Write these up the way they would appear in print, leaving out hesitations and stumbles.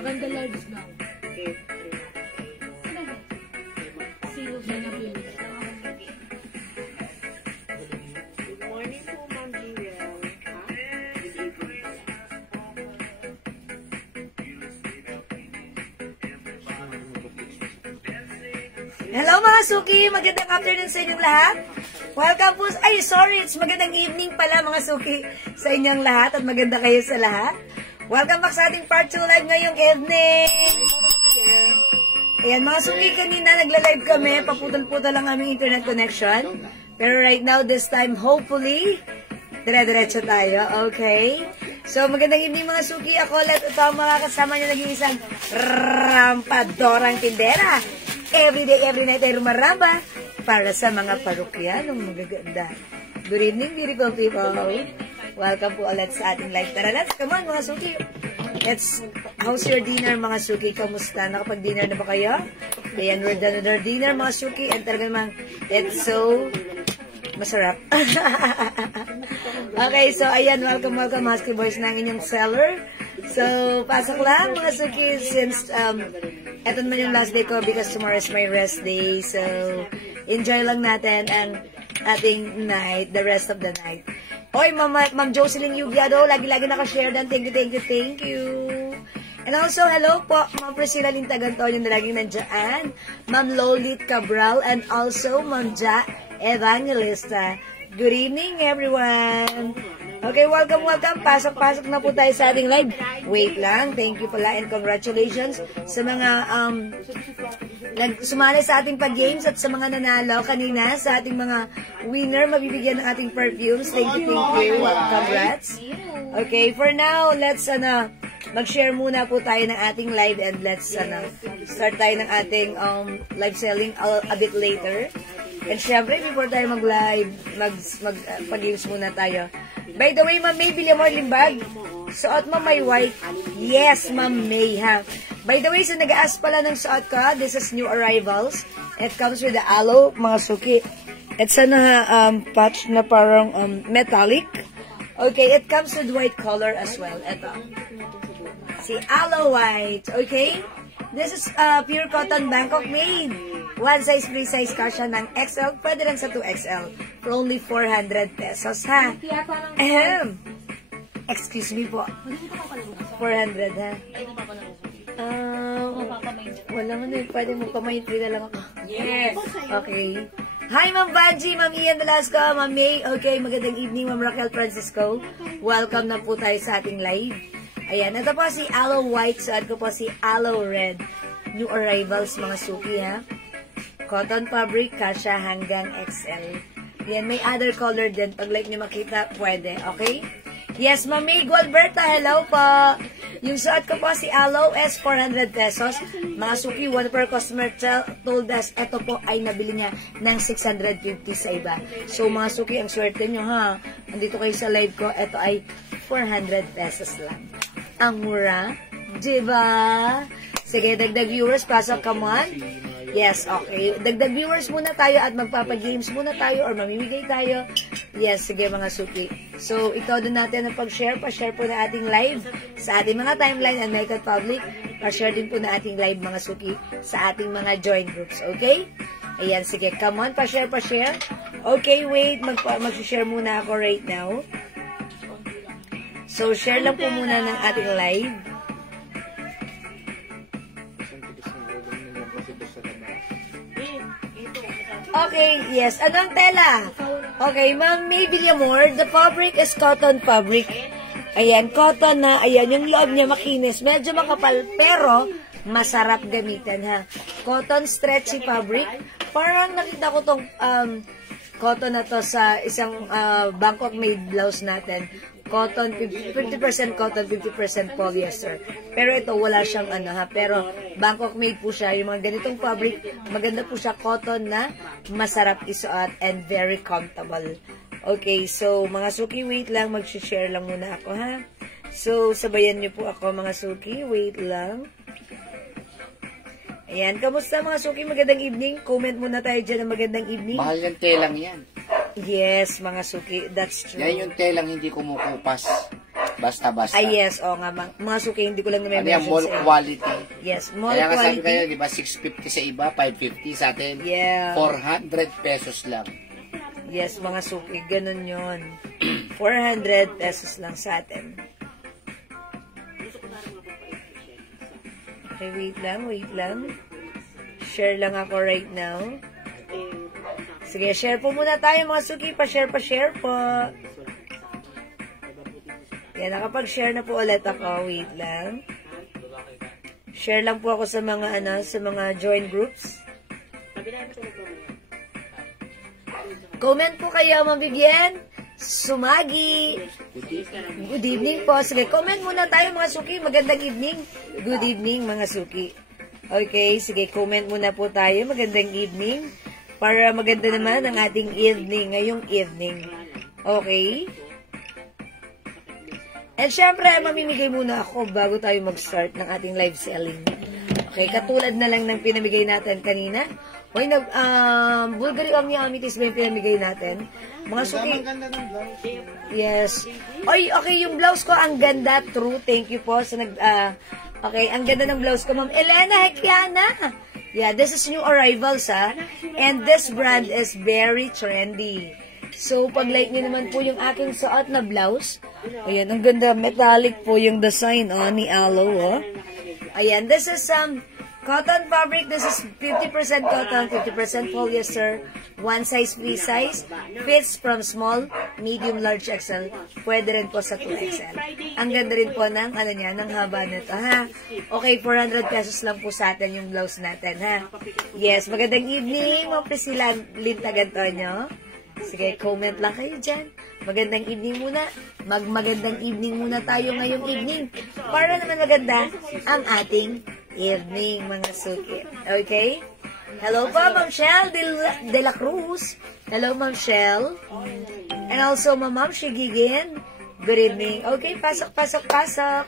Maganda large lang. Okay. Sino siya na pili? Good morning po, Ma'am Jewel. Hello mga Suki! Magandang afternoon sa inyong lahat. Welcome po. Ay, sorry. It's magandang evening pala mga Suki sa inyong lahat at maganda kayo sa lahat. Welcome back sa ating part 2 live ngayong evening. Ayan mga Suki, kanina nagla-live kami. Paputol-putol lang aming internet connection. Pero right now, this time, hopefully, dire-diretso tayo. Okay? So, magandang evening mga Suki. Ako ulit ito ang mga kasama nyo naging isang rampadorang tindera. Every day, every night ay rumaramba para sa mga parokyanong magaganda. Good evening, beautiful people. Welcome po ulit sa ating live. Tara, let's come on mga Suki. How's your dinner mga Suki? Kamusta? Nakapag-dinner na ba kayo? Ayan, we're done with our dinner mga Suki. And talaga naman, it's so masarap. Okay, so ayan, welcome Husky Boys ng inyong seller. So, pasok lang mga Suki since eto naman yung last day ko because tomorrow is my rest day. So, enjoy lang natin ang ating night, the rest of the night. Oy, Ma'am Jocelyn Yugiado, lagi-lagi nakashare dan. Thank you. And also, hello po, Ma'am Priscilla Lintagantonio na laging nandyan. Ma'am Lolit Cabral and also Ma'am Ja Evangelista. Good evening, everyone. Okay, welcome. Pasok na po tayo sa ating live. Wait lang. Thank you pala and congratulations sa mga sumali sa ating pag-games at sa mga nanalo kanina sa ating mga winner. Mabibigyan ng ating perfumes. Thank you. Congrats. Okay, for now, let's mag-share muna po tayo ng ating live and let's start tayo ng ating live selling a bit later. And syempre, before tayo mag-live, mag-games muna tayo. By the way, Ma'am May, bili mo limbag. Suot mo may white. Yes, Ma'am May, ha. By the way, so nag-aas pala ng suot ko. This is new arrivals. It comes with the aloe, mga Suki. It's patch na parang metallic. Okay, it comes with white color as well. Ito. Si aloe white. Okay? This is pure cotton Bangkok made. One size, free size kasha ng XL. Pwede rin sa 2XL. For only 400 pesos, ha? Excuse me po. 400, ha? Wala mo na. Pwede mo pamaintri na lang ako. Yes. Okay. Hi, Ma'am Banji, Ma'am Ian Velasco, Ma'am May. Okay, magandang evening, Ma'am Raquel Francisco. Welcome na po tayo sa ating live. Ayan, ito po si Aloe White. Suot ko po si Aloe Red. New arrivals, mga Suki, ha? Cotton fabric, kasha hanggang XL. Yan, may other color din. Pag like nyo makita, pwede. Okay? Yes, Mami Gualberta, hello po. Yung suot ko po si Aloe S, 400 pesos. Mga Suki, one per customer told us, ito po ay nabili niya ng 650 sa iba. So, mga Suki, ang swerte nyo, ha? Andito kayo sa live ko, ito ay 400 pesos lang. Ang mura. Diba? Sige, dagdag viewers, pasok, come on. Yes, okay. Dagdag viewers muna tayo at magpapag-games muna tayo or mamimigay tayo. Yes, sige mga Suki. So, ikaw din natin ang pag-share. Pa-share po na ating live sa ating mga timeline and make it public. Pa-share din po na ating live mga Suki sa ating mga join groups. Okay? Ayan, sige. Come on, pa-share. Okay, wait. Mag-share muna ako right now. So, share lang po muna ng ating live. Okay, yes. Anong tela? Okay, Ma'am May Villamor, the fabric is cotton fabric. Ayan, cotton na. Ayan, yung loob niya makinis. Medyo makapal, pero masarap gamitin, ha. Cotton stretchy fabric. Parang nakita ko tong cotton na to sa isang Bangkok made blouse natin. Cotton, 50% cotton, 50% polyester. Pero ito, wala siyang pero Bangkok made po siya. Yung mga ganitong fabric, maganda po siya, cotton na masarap isuot and very comfortable. Okay, so mga Suki, wait lang, mag-share lang muna ako, ha? So, sabayan niyo po ako, mga Suki, wait lang. Ayan, kamusta mga Suki? Magandang evening. Comment muna tayo dyan ng magandang evening. Mahal yung telang yan. Yes, mga Suki, that's true. Yan yung telang hindi kumukupas. Basta-basta. Yes, nga, mga suki, hindi ko lang Ano yan, na-mention mall sa'yo. quality. Yes, mall Kaya nga sabi quality. kayo, di ba, 650 sa iba, 550 sa atin. Yeah. 400 pesos lang. Yes, mga suki, ganun yun. 400 pesos lang sa atin. Okay, wait lang. Share lang ako right now. Sige, share po muna tayo mga suki. Pa-share po. Yan, nakapag-share na po ulit ako. Wait lang. Share lang po ako sa mga, sa mga join groups. Comment po kayo, mabigyan. Sumagi. Good evening po. Sige, comment muna tayo mga suki. Magandang evening. Good evening mga suki. Okay, sige, comment muna po tayo. Magandang evening. Para maganda naman ang ating evening, ngayong evening. Okay? And syempre, mamimigay muna ako bago tayo mag-start ng ating live selling. Okay, katulad na lang ng pinamigay natin kanina. Hoy, Bulgari Omni-Amitis ba yung pinamigay natin? Mga suki. Yes. Oy, okay, yung blouse ko, ang ganda. True, thank you po. Okay, ang ganda ng blouse ko, Ma'am Elena Hekiana. Yeah, this is new arrivals, ha. And this brand is very trendy. So, pag like nyo naman po yung aking suot na blouse, ayan, ang ganda, metallic po yung design, ni Aloe, Ayan, this is cotton fabric. This is 50% cotton, 50% polyester, one size, free size. Fits from small, medium, large, XL. Pwede rin po sa 2XL. Ang ganda rin po ng, ng haba nito, ha. Okay, 400 pesos lang po sa atin yung blouse natin, ha. Yes, magandang evening, Ma'am Priscilla Lintagantonyo. Sige, comment lang kayo dyan. Magandang evening muna. Magandang evening muna tayo ngayong evening. Para naman maganda ang ating evening, mga suki. Okay? Hello po, Ma'am Shell de la Cruz. Hello, Ma'am Shell. And also, Ma'am Shigigin. Good evening. Okay, pasok.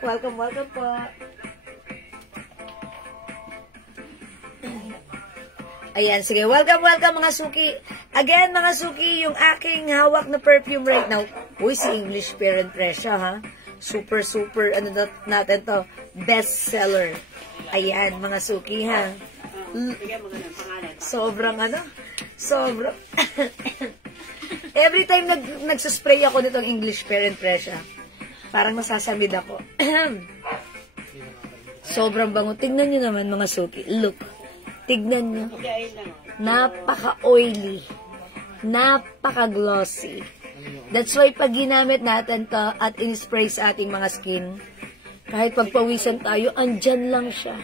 Welcome po. Ayan, sige. Welcome mga suki. Again, mga suki, yung aking hawak na perfume right now. Uy, si English Pear and Pressure, ha? Super, natin to. Best seller. Ayan, mga suki, ha? Sobrang. Every time nagsuspray ako nitong English Pear and Pressure, parang masasamid ako. Sobrang bango. Tingnan nyo naman, mga suki. Look. Tignan nyo. Napaka-oily. Napaka-glossy. That's why pag ginamit natin to at in-spray sa ating mga skin, kahit pagpawisan tayo, andyan lang siya.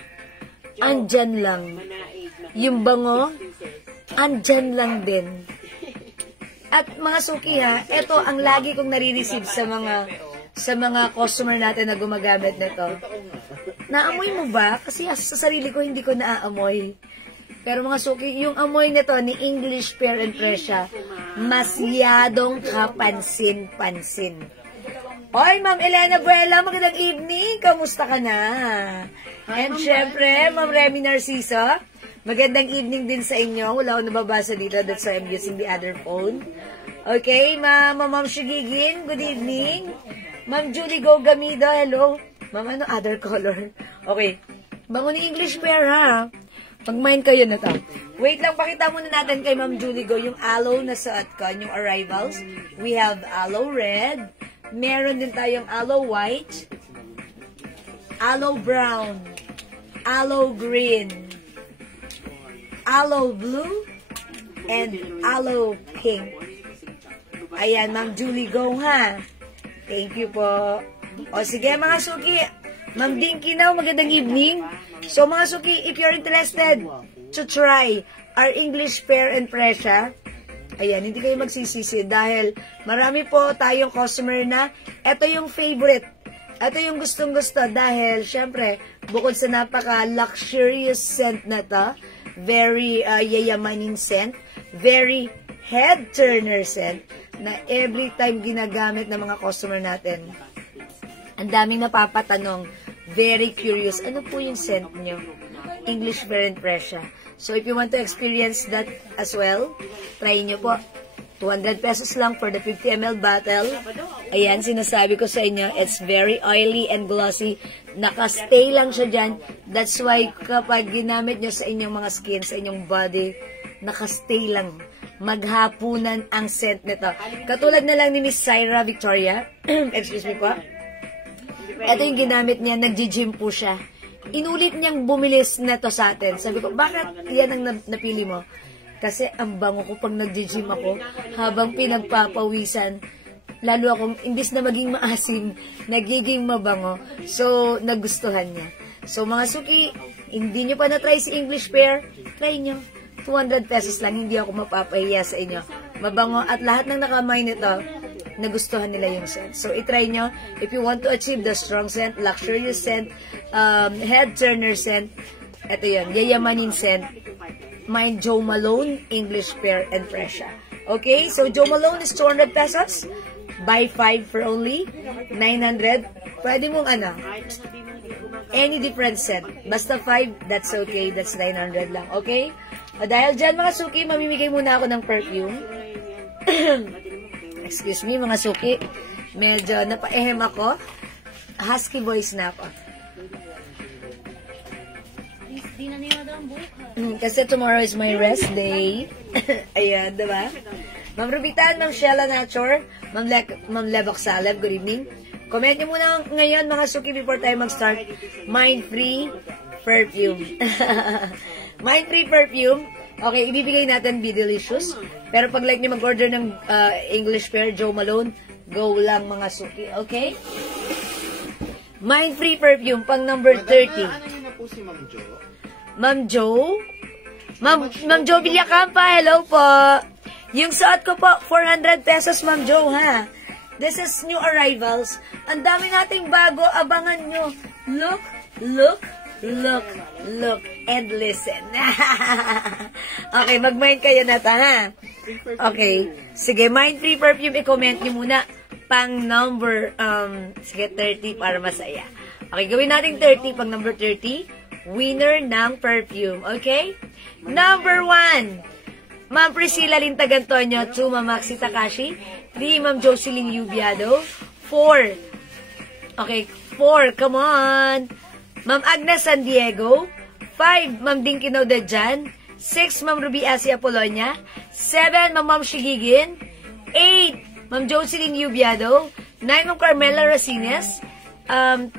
Andyan lang. Yung bango, andyan lang din. At mga suki, ha, ito ang lagi kong nare-receive sa mga customer natin na gumagamit nito. Naamoy mo ba? Kasi sa sarili ko, hindi ko naaamoy. Pero mga suki, yung amoy nito ni English Pear and Pressure, masyadong kapansin-pansin. Oy, Ma'am Elena Buela, magandang evening. Kamusta ka na? And syempre, Ma'am Remy Narciso, magandang evening din sa inyo. Wala akong nababasa dito. That's why I'm using the other phone. Okay, Ma'am Shigigin, good evening. Ma'am Julie Go Gamido, hello. Ma'am, other color. Okay. Bango ni English Pear, ha? Pag-mind kayo na to. Wait lang, pakita muna natin kay Ma'am Julie Go yung aloe na suot ko, yung arrivals. We have aloe red. Meron din tayong aloe white, aloe brown, aloe green, aloe blue, and aloe pink. Ayan, Ma'am Julie Go, ha? Thank you po. O sige, mga suki. Ma'am Dinky now, magandang evening. So mga suki, if you're interested to try our English Pear and Pressure, ayan, hindi kayo magsisisi dahil marami po tayong customer na ito yung favorite. Ito yung gustong-gusto dahil syempre, bukod sa napaka-luxurious scent na to, very yayamanin scent, very head-turner scent, na every time ginagamit ng mga customer natin. Ang daming napapatanong, very curious, ano po yung scent nyo? English Pear and Pressure. So, if you want to experience that as well, try nyo po. 200 pesos lang for the 50 ml bottle. Ayan, sinasabi ko sa inyo, it's very oily and glossy. Nakastay lang siya dyan. That's why kapag ginamit nyo sa inyong mga skin, sa inyong body, nakastay lang. Maghapunan ang scent nito. Katulad na lang ni Miss Syra Victoria. Excuse me po. Ito yung ginamit niya, nag-gym po siya. Inulit niyang bumilis na to sa atin. Sabi ko, bakit yan ang napili mo? Kasi ang bango ko pag nag-gym ako, habang pinagpapawisan, lalo akong, imbis na maging maasim, nagiging mabango. So, nagustuhan niya. So, mga suki, hindi nyo pa na-try si English Pear, try nyo. 200 pesos lang, hindi ako mapapahiya sa inyo. Mabango at lahat ng nakamay nito, nagustuhan nila yung scent. So, itry nyo. If you want to achieve the strong scent, luxurious scent, head turner scent, ito yun, yayamanin scent, Mind Joe Malone, English Pear, and Fresha. Okay, so Joe Malone is 200 pesos. Buy 5 for only 900. Pwede mong any different scent. Basta 5, that's okay. That's 900 lang, okay? Dahil dyan, mga suki, mamimigay muna ako ng perfume. Excuse me, mga suki. Medyo napaehem ako. Husky voice na ako. Kasi tomorrow is my rest day. Ayan, diba? Ma'am Rubitan, Ma'am Sheila Nature, Ma'am Levok Saleb, good evening. Comment niyo muna ngayon, mga suki, before tayo mag-start. Mind-free perfume. Mind-free perfume. Okay, ibibigay natin Be Delicious. Pero pag like niyo mag-order ng English Pear, Joe Malone, go lang, mga suki. Okay? Mind-free perfume, pang number 30. Ano yun na po si Ma'am Jo? Ma'am Jo? Ma'am Jo Villacampa, hello po. Yung suot ko po, 400 pesos, Ma'am Jo, ha? This is new arrivals. Ang dami nating bago, abangan nyo. Look, look, look, look, and listen. Okay, mag-mind kayo na ta, ha? Okay, sige, mind-free perfume, i-comment nyo muna. Pang number, sige, 30 para masaya. Okay, gawin natin 30, pang number 30. Winner ng perfume, okay? Number 1, Ma'am Priscilla Lintagantonio, 2, Ma'am Maxi Takashi, 3, Ma'am Jocelyn Yubiado, 4, okay, 4, come on, Ma'am Agnes San Diego, 5, Ma'am Dinkino Dejan, 6, Ma'am Ruby Asia Polonia, 7, Ma'am Shigigin, 8, Ma'am Jocelyn Yubiado, 9, Ma'am Carmela Racines, 10,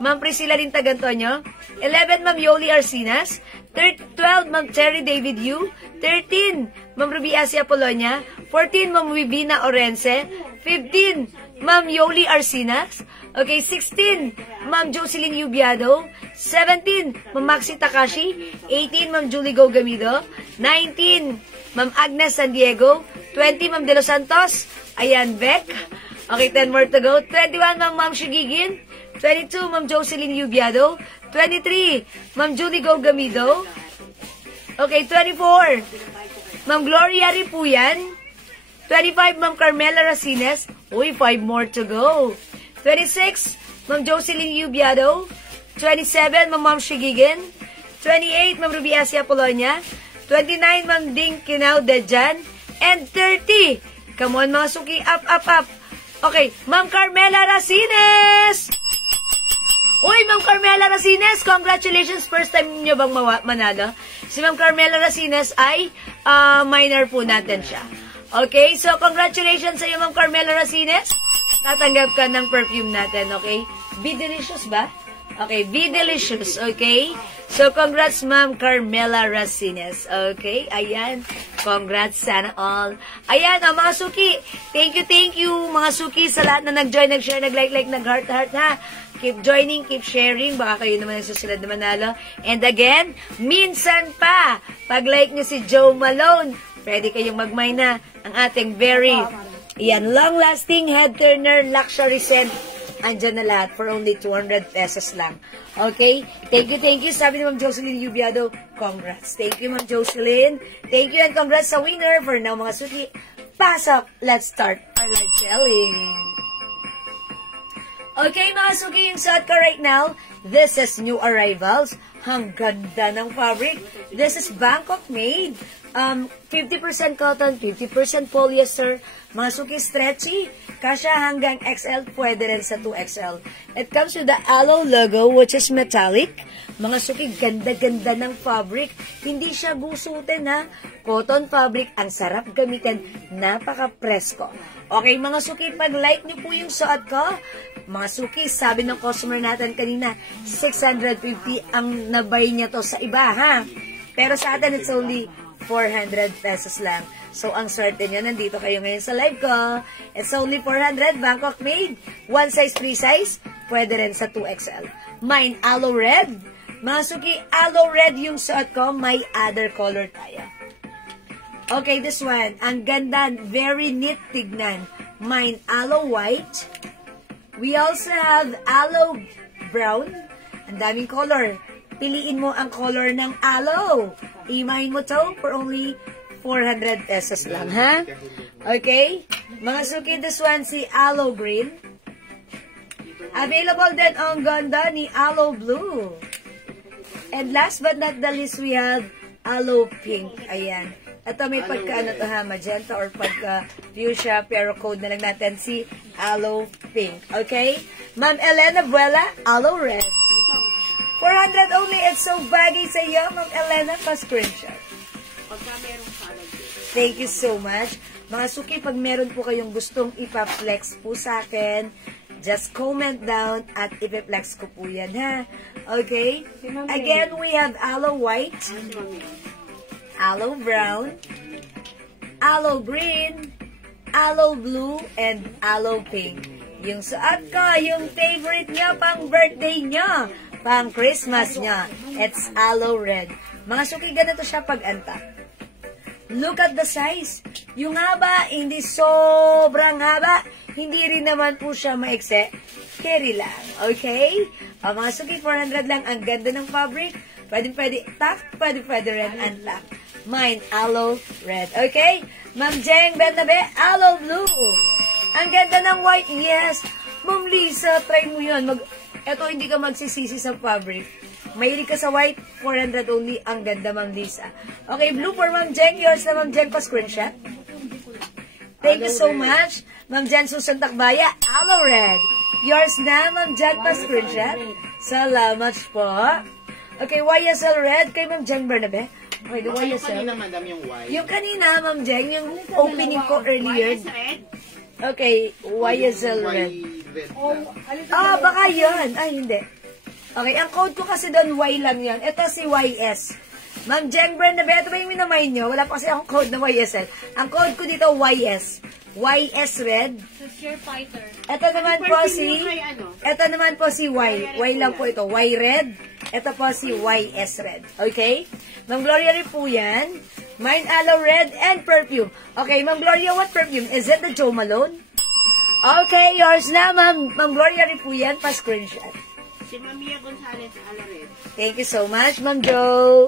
Ma'am Priscilla Lintagantonio, 11, Ma'am Yoli Arcinas, 12, Ma'am Cherry David Yu, 13, Ma'am Ruby Asia Polonia, 14, Ma'am Vivina Orense, 15, Ma'am Yoli Arcinas, okay, 16, Ma'am Jocelyn Yubiado, 17, Ma'am Maxi Takashi, 18, Ma'am Julie Go Gamido, 19, Ma'am Agnes San Diego, 20, Ma'am De Los Santos, ayan, Beck, okay, 10 more to go, 21, Ma'am Shigigin, 22, Ma'am Jocelyn Yubiado, 23, Ma'am Julie Go Gamido. Okay, 24, Ma'am Gloria Ripuyan. 25, Ma'am Carmela Racines. Uy, 5 more to go. 26, Ma'am Jocelyn Yubiado. 27, Ma'am Shigigin. 28, Ma'am Ruby Asia Polonia. 29, Ma'am Ding Kinao Dejan. And 30, come on mga suki, up, up, up. Okay, Ma'am Carmela Racines. Uy, Ma'am Carmela Racines, congratulations. First time niyo bang manalo? Si Ma'am Carmela Racines ay minor po natin siya. Okay, so congratulations sa iyo, Ma'am Carmela Racines. Tatanggap ka ng perfume natin, okay? Be Delicious ba? Okay, Be Delicious, okay? So, congrats, Ma'am Carmela Racines. Okay, ayan. Congrats, sana all. Ayan, mga suki. Thank you, mga suki, sa lahat na nag-join, nag-share, nag-like, nag-heart, ha? Keep joining, keep sharing. Baka kayo naman ang susunod na manalo. And again, minsan pa, pag-like nyo si Joe Malone, pwede kayong mag-mine na ang ating very, long-lasting head turner luxury scent. Andyan na lahat for only 200 pesos lang. Okay? Thank you. Sabi ni Ma'am Jocelyn Yubiado, congrats. Thank you, Ma'am Jocelyn. Thank you and congrats sa winner. For now, mga suki, pasok. Let's start our live selling. Okay, mga suki, yung suot ko right now, this is new arrivals. Ang ganda ng fabric. This is Bangkok made. 50% cotton, 50% polyester. Mga suki stretchy, kasya hanggang XL, pwede rin sa 2XL. It comes with the Aloe logo, which is metallic. Mga suki, ganda-ganda ng fabric. Hindi siya gusutin, ha? Cotton fabric, ang sarap gamitin. Napaka-presko. Okay, mga suki, pag-like niyo po yung suot ko, mga suki, sabi ng customer natin kanina, 650 ang nabay niya to sa iba, ha? Pero sa atin, it's only 400 pesos lang. So, ang swerte nyo, nandito kayo ngayon sa live ko. It's only 400, Bangkok made. One size, 3 size. Pwede rin sa 2XL. Mine, Aloe Red. Mga suki, Aloe Red yung suot ko. May other color tayo. Okay, this one. Ang ganda. Very neat tignan. Mine, Aloe White. We also have Aloe Brown. Ang daming color. Piliin mo ang color ng aloe. Imahin mo to for only 400 pesos lang, ha? Okay? Mga suki, this one si Aloe Green. Available din ang ganda ni Aloe Blue. And last but not the least, we have Aloe Pink. Ayan. Ito may pagka-ano to ha, magenta or pagka-fuchsia, pero code na lang natin si Aloe Pink. Okay? Ma'am Elena Buela, Aloe Red. 400 only. It's so baggy sa iyo, Ma'am Elena. Pa-screenshot. Pagka merong salad. Thank you so much. Mga suki, pag meron po kayong gustong ipa-flex po sa akin, just comment down at ipa-flex ko po yan, ha? Okay? Again, we have Aloe White, Aloe Brown, Aloe Green, Aloe Blue, and Aloe Pink. Yung suot ko, yung favorite nyo pang birthday nyo, pang Christmas nyo, it's Aloe Red. Mga suki, ganito siya pag-antak. Look at the size. Yung haba, hindi sobrang haba. Hindi rin naman po siya maikse. Carry lang. Okay? Mga suki, 400 lang. Ang ganda ng fabric. Pwede tuck. Pwede rin unlock. Mine, Aloe Red. Okay? Ma'am Jeng Bernabe, Aloe Blue. Ang ganda ng white. Yes. Ma'am Lisa, try mo yun. Eto, hindi ka magsisisi sa fabric. Mahilig ka sa white, 400 only. Ang ganda, Ma'am Lisa. Okay, blue for Ma'am Jen. Yours na, Ma'am Jen, pa-screenshot. Thank you so much. Ma'am Jen Susan Takbaya, Aloe Red. Yours na, Ma'am Jen, pa-screenshot. Salamat po. Okay, YSL Red kay Ma'am Jen Bernabe. Okay, the YSL. Yung kanina, madam, yung white. Yung kanina, Ma'am Jen, yung opening ko earlier. Okay, YSL Red. Baka yun. Ay, hindi. Okay, ang code ko kasi doon, Y lang yun. Ito si YS. Ma'am Jen Bernabe, ito ba yung minamay nyo? Wala pa kasi akong code na YSL. Ang code ko dito, YS. YS Red. Secure fighter. Ito naman po si Y. Y lang po ito. Y Red. Ito po si YS Red. Okay? Ma'am Gloria rin po yan. Mine Aloe Red and perfume. Okay, Ma'am Gloria, what perfume? Is it the Jo Malone? Okay, yours na, Ma'am Gloria rin po yan. Pa-screenshot. Si Mia Gonzalez, Aloe Red. Thank you so much, Ma'am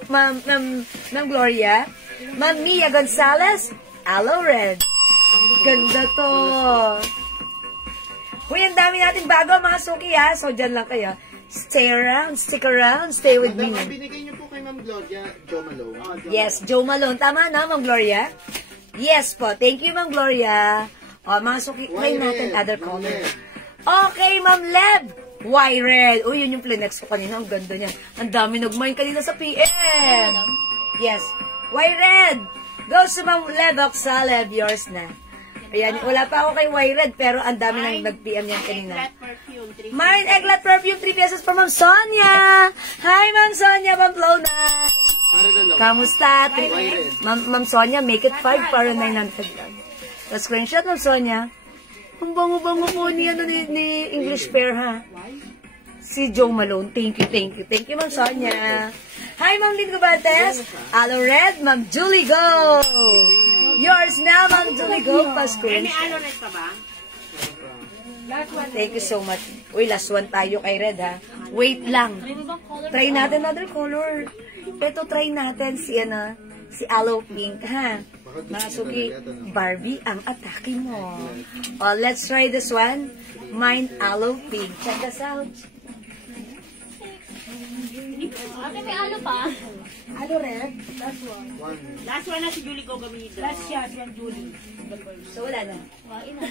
Ma'am Gloria. Ma'am Mia Gonzalez, Aloe Red. Ganda to. Uy, ang dami natin bago, mga suki, ha? So, dyan lang kayo. Stay around, stick around, stay with me. Madam, binigay niyo po kay Ma'am Gloria, Jo Malone. Yes, Jo Malone. Tama na, Ma'am Gloria? Yes po. Thank you, Ma'am Gloria. O, mga suki, try natin other color. Okay, Ma'am Leb. White Red. Uy, yun yung Plenex ko kanina. Ang ganda niya. Ang dami nagmine kanina sa PM. Yes. White Red. Goes to Ma'am Leb Oxaleb. Yours na. Ayan. Wala pa ako kay White Red, pero ang dami nang nag-PM yan kanina. Mine Eglat Perfume, 3 pesos for Ma'am Sonia. Hi, Ma'am Sonia Pamplona. Kamusta? Ma'am Sonia, make it 5 para 900 lang. The screenshot, Ma'am Sonia. Ang bango-bango po ni English Pair, ha? Si Jo Malone. Thank you, Ma'am Sonia. Hi, Ma'am Lynn Gubantes. Aloe Red, Ma'am Julie Go. Yours na, Ma'am Julie Go. Pa-screenshot. Aloe Red ka ba? Thank you so much. Uy, last one tayo kay Red, ha? Wait lang. Try natin another color. Ito, try natin si Aloe Pink, ha? Mga suki, Barbie ang atake mo. Oh, let's try this one. Mine Aloe Pink. Check this out. Ate, may ano pa? Ano red? Last one. Last one na si Julie Gogamido. Last siya, si Julie. So, wala na. Wain na.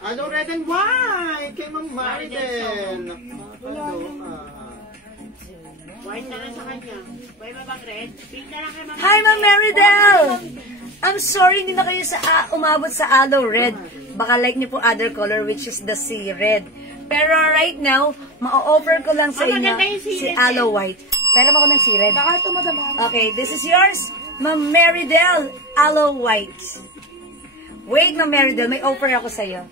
Ano, red and white? Kay Ma'am Mariden. White na lang sa kanya. Pwede ba bang red? Pink na lang kay Mama. Hi, Ma'am Meridel! I'm sorry, hindi na kayo umabot sa aloe red. Baka like niyo po other color, which is the sea red. Pero right now, ma-offer ko lang sa inyo si aloe white. Pero ako ng sea red. Baka ito madama. Okay, this is yours, Ma'am Meridel, aloe white. Wait, Ma'am Meridel, may offer ako sa iyo.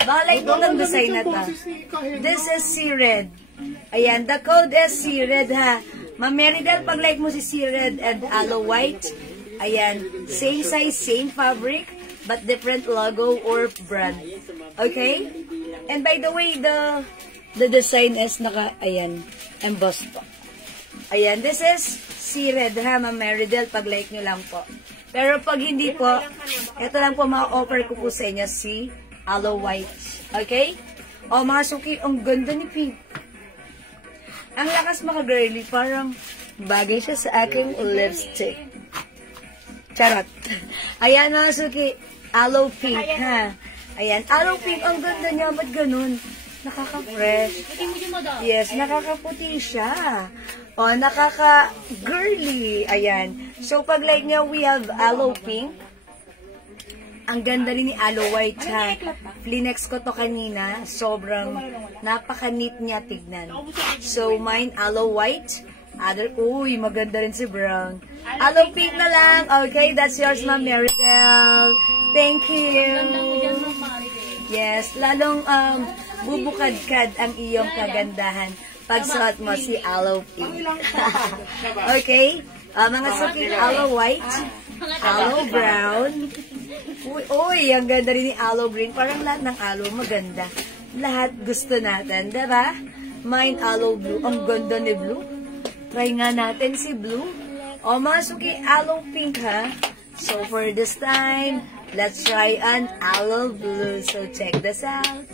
Baka like mo ng design na to. This is sea red. Ayan, the code is sea red ha. Ma'am Meridel, pag like mo si sea red and aloe white, ayan, same size, same fabric, but different logo or brand. Okay? And by the way, the design is ayan, embossed po. Ayan, this is sea red ha, Ma'am Meridel, pag like nyo lang po. Pero pag hindi po, ito lang po ma-offer ko po sa inyo, si aloe white. Okay? O mga suki, ang ganda ni Pink. Ang lakas maka-girly, parang bagay siya sa aking lipstick. Charot. Ayan mga suki, aloe pink ha. Ayan, aloe pink, ang ganda niya, ba't ganun? Nakaka-fresh. Yes, nakakaputi siya. O, nakaka-girly. Ayan. So, pag like niya, we have aloe pink. Ang ganda rin ni aloe white ha. Flinex ko to kanina. Sobrang napaka-neat niya tignan. So, mine aloe white. Uy, maganda rin si brown. Aloe pink na lang. Okay, that's yours, Ma'am Meridel. Thank you. Yes, lalong bubukadkad ang iyong kagandahan pag suot mo si aloe pink. Okay, mga suki, aloe white, aloe brown. Uy, ang ganda rin ni aloe green. Parang lahat ng aloe maganda. Lahat gusto natin, diba? Mine aloe blue. Ang ganda ni blue. Try nga natin si blue. O, mga suki, aloe pink ha. So, for this time, let's try an aloe blue. So, check this out.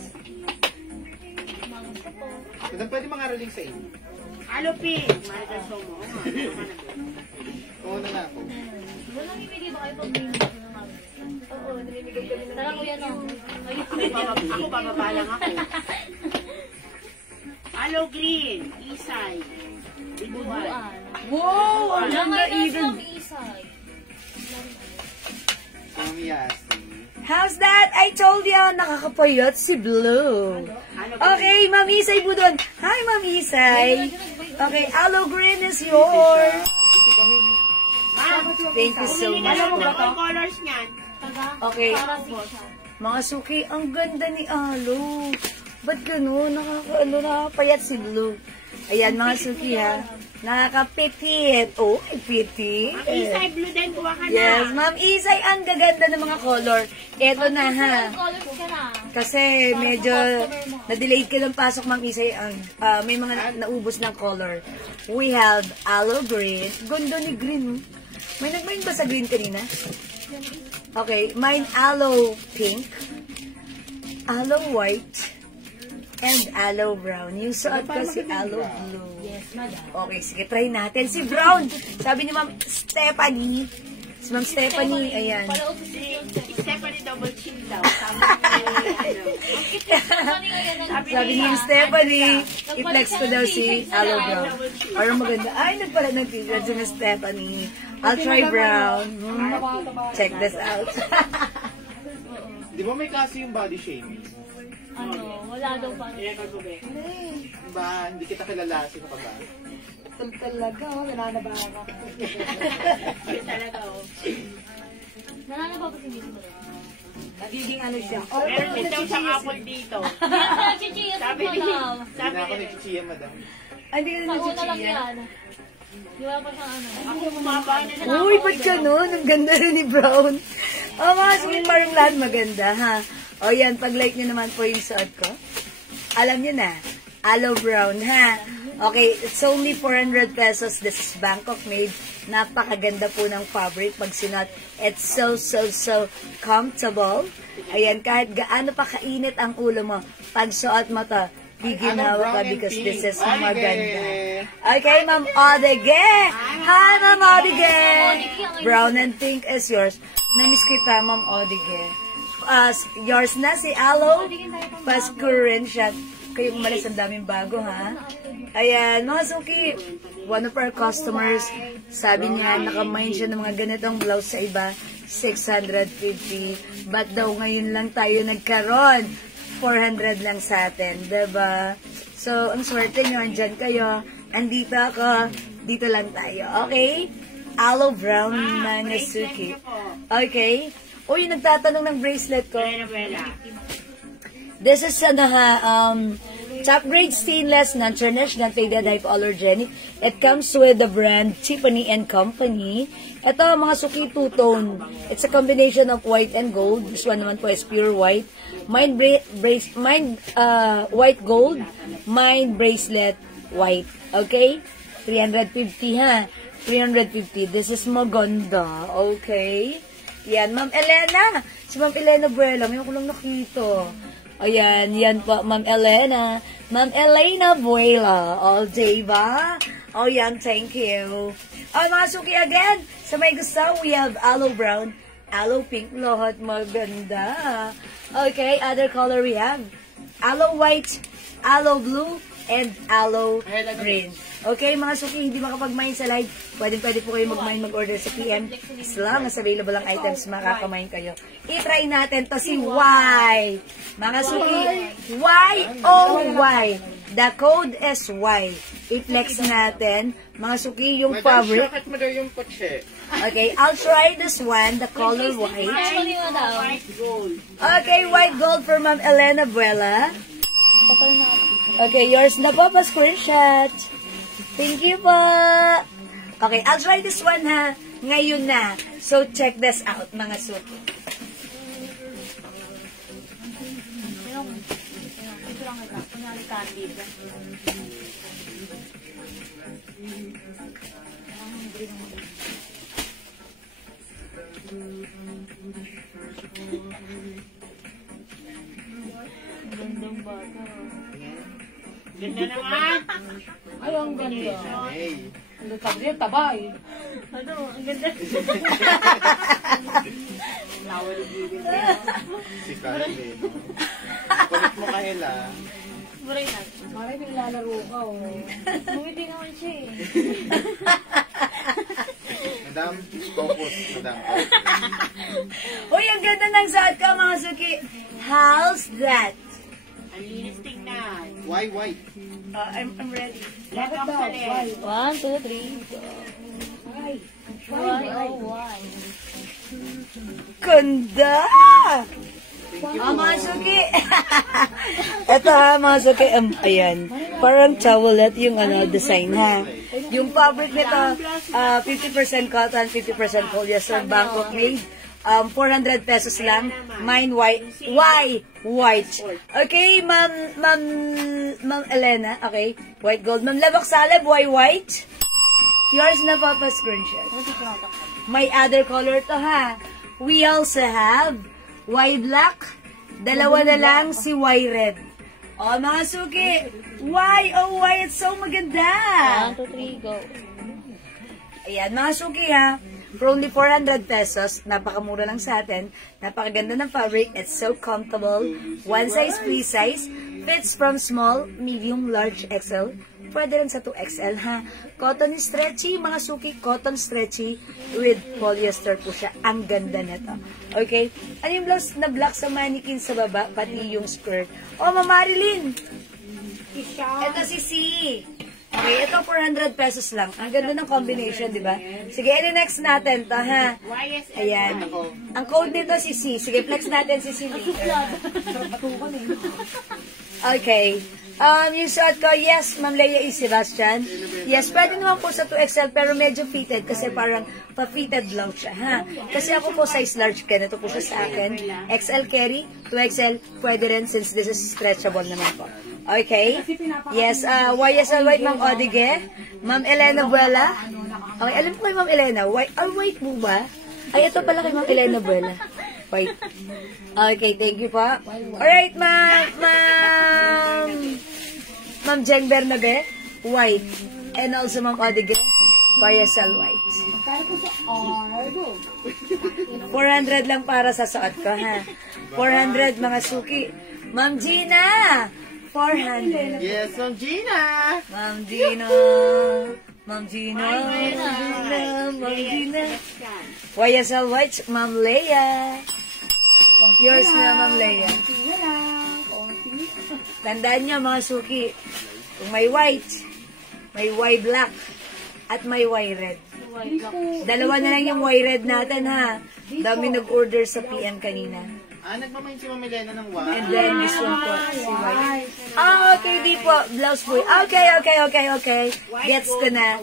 Madam, pwede mangaroling sa inyo. Aloe pink. Maritas mo. Oo na ako. Walang ibigay ba kayo pag may Oo, namimigay kami ng Tara, kuya, no? Ako bababa lang ako. Aloe green. Isay. Ibuhan. Wow! Ang ganda even. Isay. Yasi. How's that? I told you, nakakapayat si Blue. Okay, Ma'am Isay Budon. Hi, Ma'am Isay. Okay, aloe green is yours. Thank you so much. Alam mo ba ang colors niyan? Okay. Mga suki, ang ganda ni aloe. Ba't gano'n? Nakakapayat si Blue. Ayan, mga suki ha. Nakakapipit. Oh, piti. Ang Isay blue din. Kuha ka na. Yes, Ma'am Isay, ang gaganda ng mga color. Eto na ha. Colors ka na. Kasi medyo na-delayed ka ng pasok, Ma'am Isay. May mga naubos ng color. We have aloe green. Ganda ni green. May nagmain ba sa green kanina? Okay, mine aloe pink, aloe white, and aloe brown. Yung suot ko si aloe blue. Yes, madam. Okay, sige, try natin. Si brown, sabi ni Ma'am Stephanie. Si Ma'am Stephanie, ayan. Stephanie double chin daw. Sabi ni Stephanie, i-flex ko daw si aloe brown. Parang maganda. Ay, nagpala ng t-shirt si Miss Stephanie. I'll try brown. Check this out. Di ba may kaso yung body shaming? Ano, wala daw pa. Diba, hindi kita kilala. Sino ka ba? Talaga, nananabahan ako. Talaga, oh. Nananaba pa si Miss mo. Nagiging ano siya. Meron din daw siyang apple dito. Chichiyas Sabi mo ni, daw. Hindi sabi na ako ni, nagchichiya, madam. Hindi ka Sa na una lang nagchichiya. yan. Di wala pa siyang ano. ako bumaba na Uy, ba't ganun? Ang ganda rin ni Brown. Oh, mga sweet, parang lahat maganda, ha? O yan, pag-like nyo naman po yung suot ko. Alam nyo na, aloe brown, ha? Okay, it's only 400 pesos. This is Bangkok made. Napakaganda po ng fabric pag sinot. It's so comfortable. Ayan, kahit gaano pa kainit ang ulo mo, pag suot mo to, Biginawa ka because this is maganda. Okay, Ma'am Odige. Hi, Ma'am Odige. Brown and pink is yours. Namiss kita, Ma'am Odige. Yours na si Aloe. Pasko rin siya. Kayo umalis, ang daming bago, ha? Ayan, mga suki. One of our customers, sabi niya, nakamain siya ng mga ganitong blouse sa iba. 650. But daw ngayon lang tayo nagkaroon. 400 lang sa atin, diba? So, ang swerte nyo, andyan kayo. Andito ako. Dito lang tayo, okay? Aloe Brown mga suki. Okay? Uy, nagtatanong ng bracelet ko. This is top grade stainless, non-tarnish, non-faded, hypoallergenic. It comes with the brand Tiffany & Company. Ito, mga suki two-tone. It's a combination of white and gold. This one naman po is pure white. Mine white gold. Mine bracelet white. Okay? 350 ha. 350. This is maganda. Okay? Yan, Ma'am Elena. Si Ma'am Elena Buela. Ngayon ko lang nakita. Ayan, yan po, Ma'am Elena. Ma'am Elena Buela. All day ba? Oh, yan, thank you. Oh, mga suki again. Sa may gusto, we have aloe brown, aloe pink, lahat maganda. Okay, other color we have aloe white, aloe blue, and aloe green. Okay, mga suki, hindi makapag-mine sa live. Pwede po kayo mag-mine, mag-order sa PM. As long as available ang items, makaka-mine kayo. I-try natin to si Y. Mga suki, Y-O-Y. The code is Y. I-flex natin. Mga suki, yung fabric. Okay, I'll try this one, the color white. Okay, white gold for Ma'am Elena Buela. Okay, yours na po, pa-screenshot. Thank you po. Okay, I'll try this one ha. Ngayon na. So, check this out, mga suki. Gandang bata. Ganda naman. Ay, ang ganda. Ang ganda, tabay. Ano, ang ganda. Si Carly. Kulit mo kahila. Muray na. Maray nilalaro ka, oh. Bumiti naman siya eh. Madam, focus. Madam. Uy, ang ganda ng suot ko, mga suki. How's that? Ang linis tingnan. Why white? I'm ready. Bakit daw? Why? 1, 2, 3, go. Why? 101. Ganda! Mga suki. Ito ha, mga suki. Ayan. Parang towelette yung design ha. Yung fabric nito, 50% cotton, 50% polyester, Bangkok made. 400 pesos lang. Mine white. White. Okay, Ma'am Elena. Okay, white gold. Ma'am Labak Saleb, why white? Yours na po pa screenshot. May other color to ha. We also have Y black. Dalawa na lang si Y red. O, mga suki. Y, oh Y, it's so maganda. 1, 2, 3, go. Ayan, mga suki ha. For only 400 pesos, napakamura lang sa atin. Napakaganda ng fabric. It's so comfortable. One size, free size. Fits from small, medium, large, XL. Pwede rin sa 2XL ha. Cotton stretchy, mga suki. Cotton stretchy with polyester po siya. Ang ganda nito. Okay? Ano yung blouse na black sa mannequin sa baba? Pati yung skirt. Oh, Ma'am Marilyn! Ito si C. Okay, ito 400 pesos lang. Ang ganda ng combination, di ba? Sige, next natin to, ha? Ayan. Ang code nito si C. Sige, flex natin si C. Okay. Yung suot ko, yes, Ma'am Leia E. Sebastian. Yes, pwede naman po sa 2XL, pero medyo fitted kasi parang pa-fitted blouse siya, ha? Kasi ako po size large, ganito po siya sa akin. XL carry, 2XL, pwede rin since this is stretchable naman po. Okay? Yes, YSL White, Ma'am Odige. Ma'am Elena Buela. Okay, alam ko kay Ma'am Elena. White mo ba? Ay, ito pala kay Ma'am Elena Buela. White. Okay, thank you po. Alright, Ma'am Ma'am Jeng Bernabe, white. And also Ma'am Odige, YSL white. Kaya ko sa Argo. 400 lang para sa suot ko, ha? 400 mga suki. Ma'am Gina, 400. Yes, Ma'am Gina. Ma'am Gina, Ma'am Gina, Ma'am Gina. YSL white, Ma'am Leia. Yours na, Ma'am Leia. Tingnan lang. Tandaan nyo mga suki, kung may white, may Y black, at may Y red. Dalawa na lang yung Y red natin, ha? Dami nag-order sa PM kanina. Nagmamain si Ma'am Elena ng And white. then this one po, si white. Okay, di po, blouse po. Okay. Gets ko na.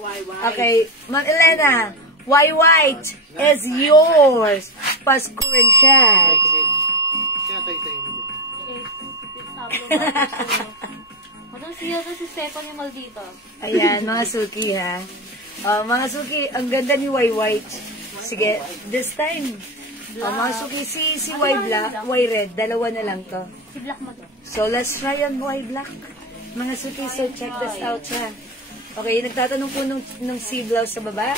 Okay, Ma'am Elena, Y white is yours. Pasko rin siya. Si Stephanie Maldito. Ayan, mga suki, ha? Mga suki, ang ganda ni Y white. Sige, this time, mga suki, si Y black, Y red, dalawa na lang to. Si Black mo to. So, let's try on Y black. Mga suki, so check this out siya. Okay, nagtatanong po nung C blouse sa baba.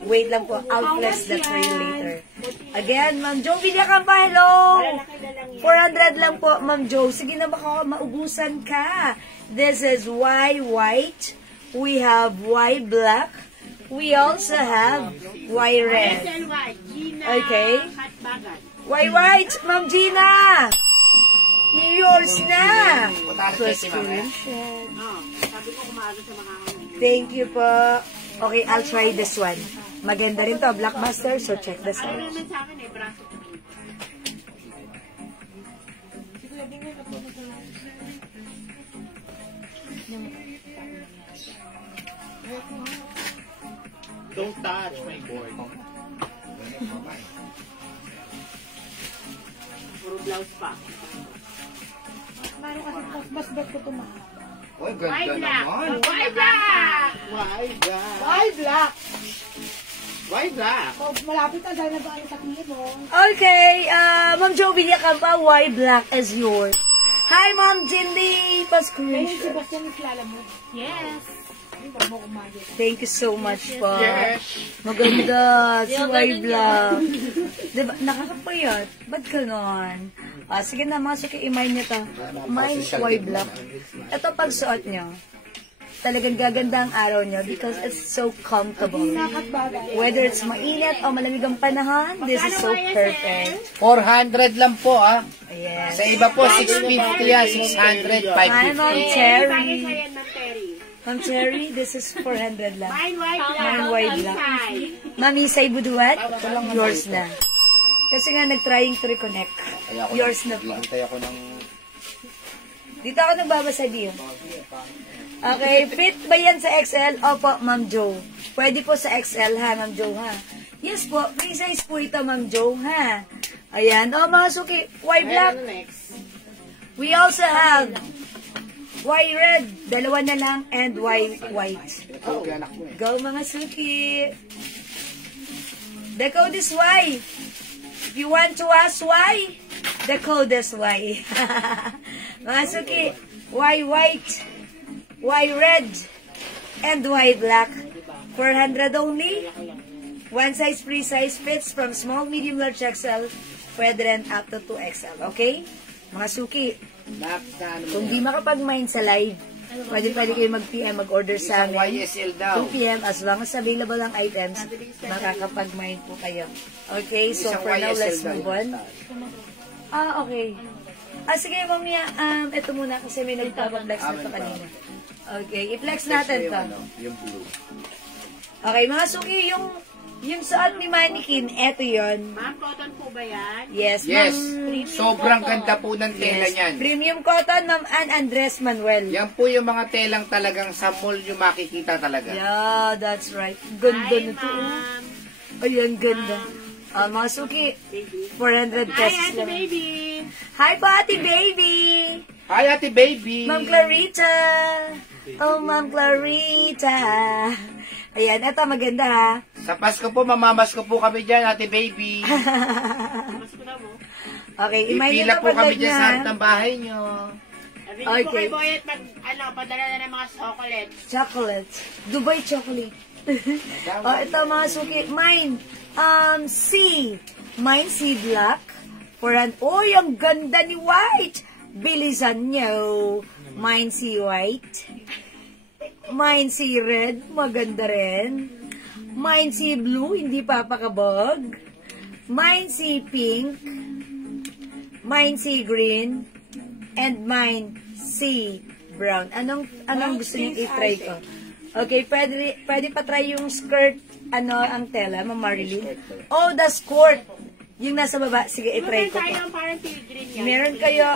Wait lang po, I'll flex that for you later. Again, Ma'am Jo Villacampa, hello! 400 lang po, Ma'am Jo. Sige na, baka maubusan ka. This is Y white. We have Y black. We also have Y red. Okay. Y white, Ma'am Gina! Yours na! Thank you po. Okay, I'll try this one. Maganda rin to, Blockbuster, so check this out. Don't touch my board. Puro blouse pa. Meron kasi basbas ko ito mahal. Uy, White ganda black. naman. White black. Why black? Ay, black. Why black? So, malapit na dahil nag-ano sa mo. Okay, Ma'am Jo Villacampa, Y black is yours. Hi, Ma'am Jindy! Ayun, si Pa-screenshot. Bastian is lala mo. Yes. Ay, wag mo kumagit. Thank you so much po. Yes. Maganda, si Y black. Diba, nakakapayat. Ba't ganon? Sige na, mga suki, i-mine nyo to. Mine Y black. Ito pagsuot nyo. Talagang gaganda ang araw nyo because it's so comfortable. Nakat bagay. Whether it's mainit o malamig ang panahon, this is so perfect. 400 lang po, ah. Yes. Sa iba po, 650 yan, 600, Hi, Ma'am 550. Cherry. Ayan, Ma'am Terry. Ma'am Cherry, this is 400 lang. Mine white black. Mine white black. Inside. Mami Say Buduan, yours na. Kasi nga nag-trying to reconnect. Yours na po. Hintay ako ng... Dito ako nagbabasa diyo. Okay, fit ba yan sa XL? Opo, Ma'am Jo. Pwede po sa XL ha, Ma'am Jo ha. Yes po, free size po ito, Ma'am Jo ha. Ayan, mga suki, Y black. We also have Y red, dalawa na lang, and Y white. Go mga suki. The code is Y. If you want to ask why, the code is Y. Mga suki, Y white, Y red, and Y black. 400 only. One size, free size fits from small, medium, large, XL. Pwede rin up to 2XL. Okay? Mga suki, kung di makapag-mind sa live, pwede kayo mag-PM, mag-order sa amin. YSL daw. 2 p.m. as long as available ang items, makakapag-mind po kayo. Okay, so Isang for now, YSL let's daw move on. Okay. Sige, mamaya, ito muna kasi may nagpapag-flex na ito kanina. Okay, i-flex natin to. Yung blue. Okay, mga suki, yung suot ni Mannequin, eto yun. Ma'am, cotton po ba yan? Yes, Yes. ma'am. Sobrang ganda po ng tela Yes. niyan. Premium cotton, Ma'am Ann Andres Manuel. Yan po yung mga telang talagang sa mall yung makikita talaga. Yeah, that's right. Ganda Hi, nito. ma'am. Ayan, ganda. Mga suki, 400 Hi, pesos Ate lang. Baby. Hi po, Ate Baby! Hi, Ate Baby! Ma'am Clarita! Oh, Ma'am Clarita! Ayan, eto maganda ha. Sa Pasko po, mamamasko po kami dyan, Ate Baby. Okay, imay nyo Ipila na po kami pag-live dyan na. sa harap ng bahay nyo. Sabi niyo po Okay. kay Boyet, padala na ng mga chocolate. Chocolate. Dubai chocolate. Oh, ito mga suki. Mine, C. Mine C black. Uy, ang ganda ni white. Bilisan nyo. Mine C white. Mine C red. Maganda rin. Mine C blue. Hindi papakabog. Mine C pink. Mine C green. And mine C brown. Anong gusto niyo i-try ko? Okay, pwede pa try yung skirt, ang tela, Ma'am Marilyn. Oh, the skirt. Yung nasa baba, sige, i-try ko po. Meron parang teal green yan. Meron kayo,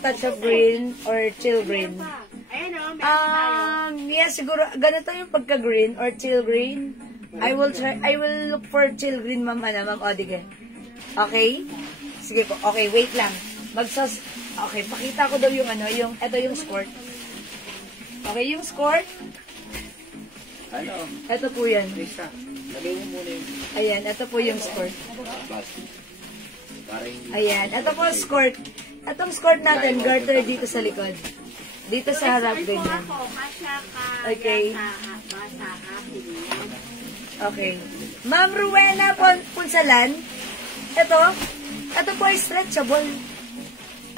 touch of green or chill green? Ayan o, meron tayo. Yes, siguro, ganito yung pagka-green or chill green. I will look for chill green, Ma'am Odige. Okay? Sige po, okay, wait lang. Okay, pakita ko daw yung ito yung skirt. Okay, yung skirt. Ito po yan. Lisa, lagay mo muna yung... Ayan, ito po yung skirt. Parang... Ayan, ito po skirt. Itong skirt natin, garter dito sa likod. Dito sa harap din yan. Okay. Okay. Ma'am Rowena Punsalan, ito po ay stretchable.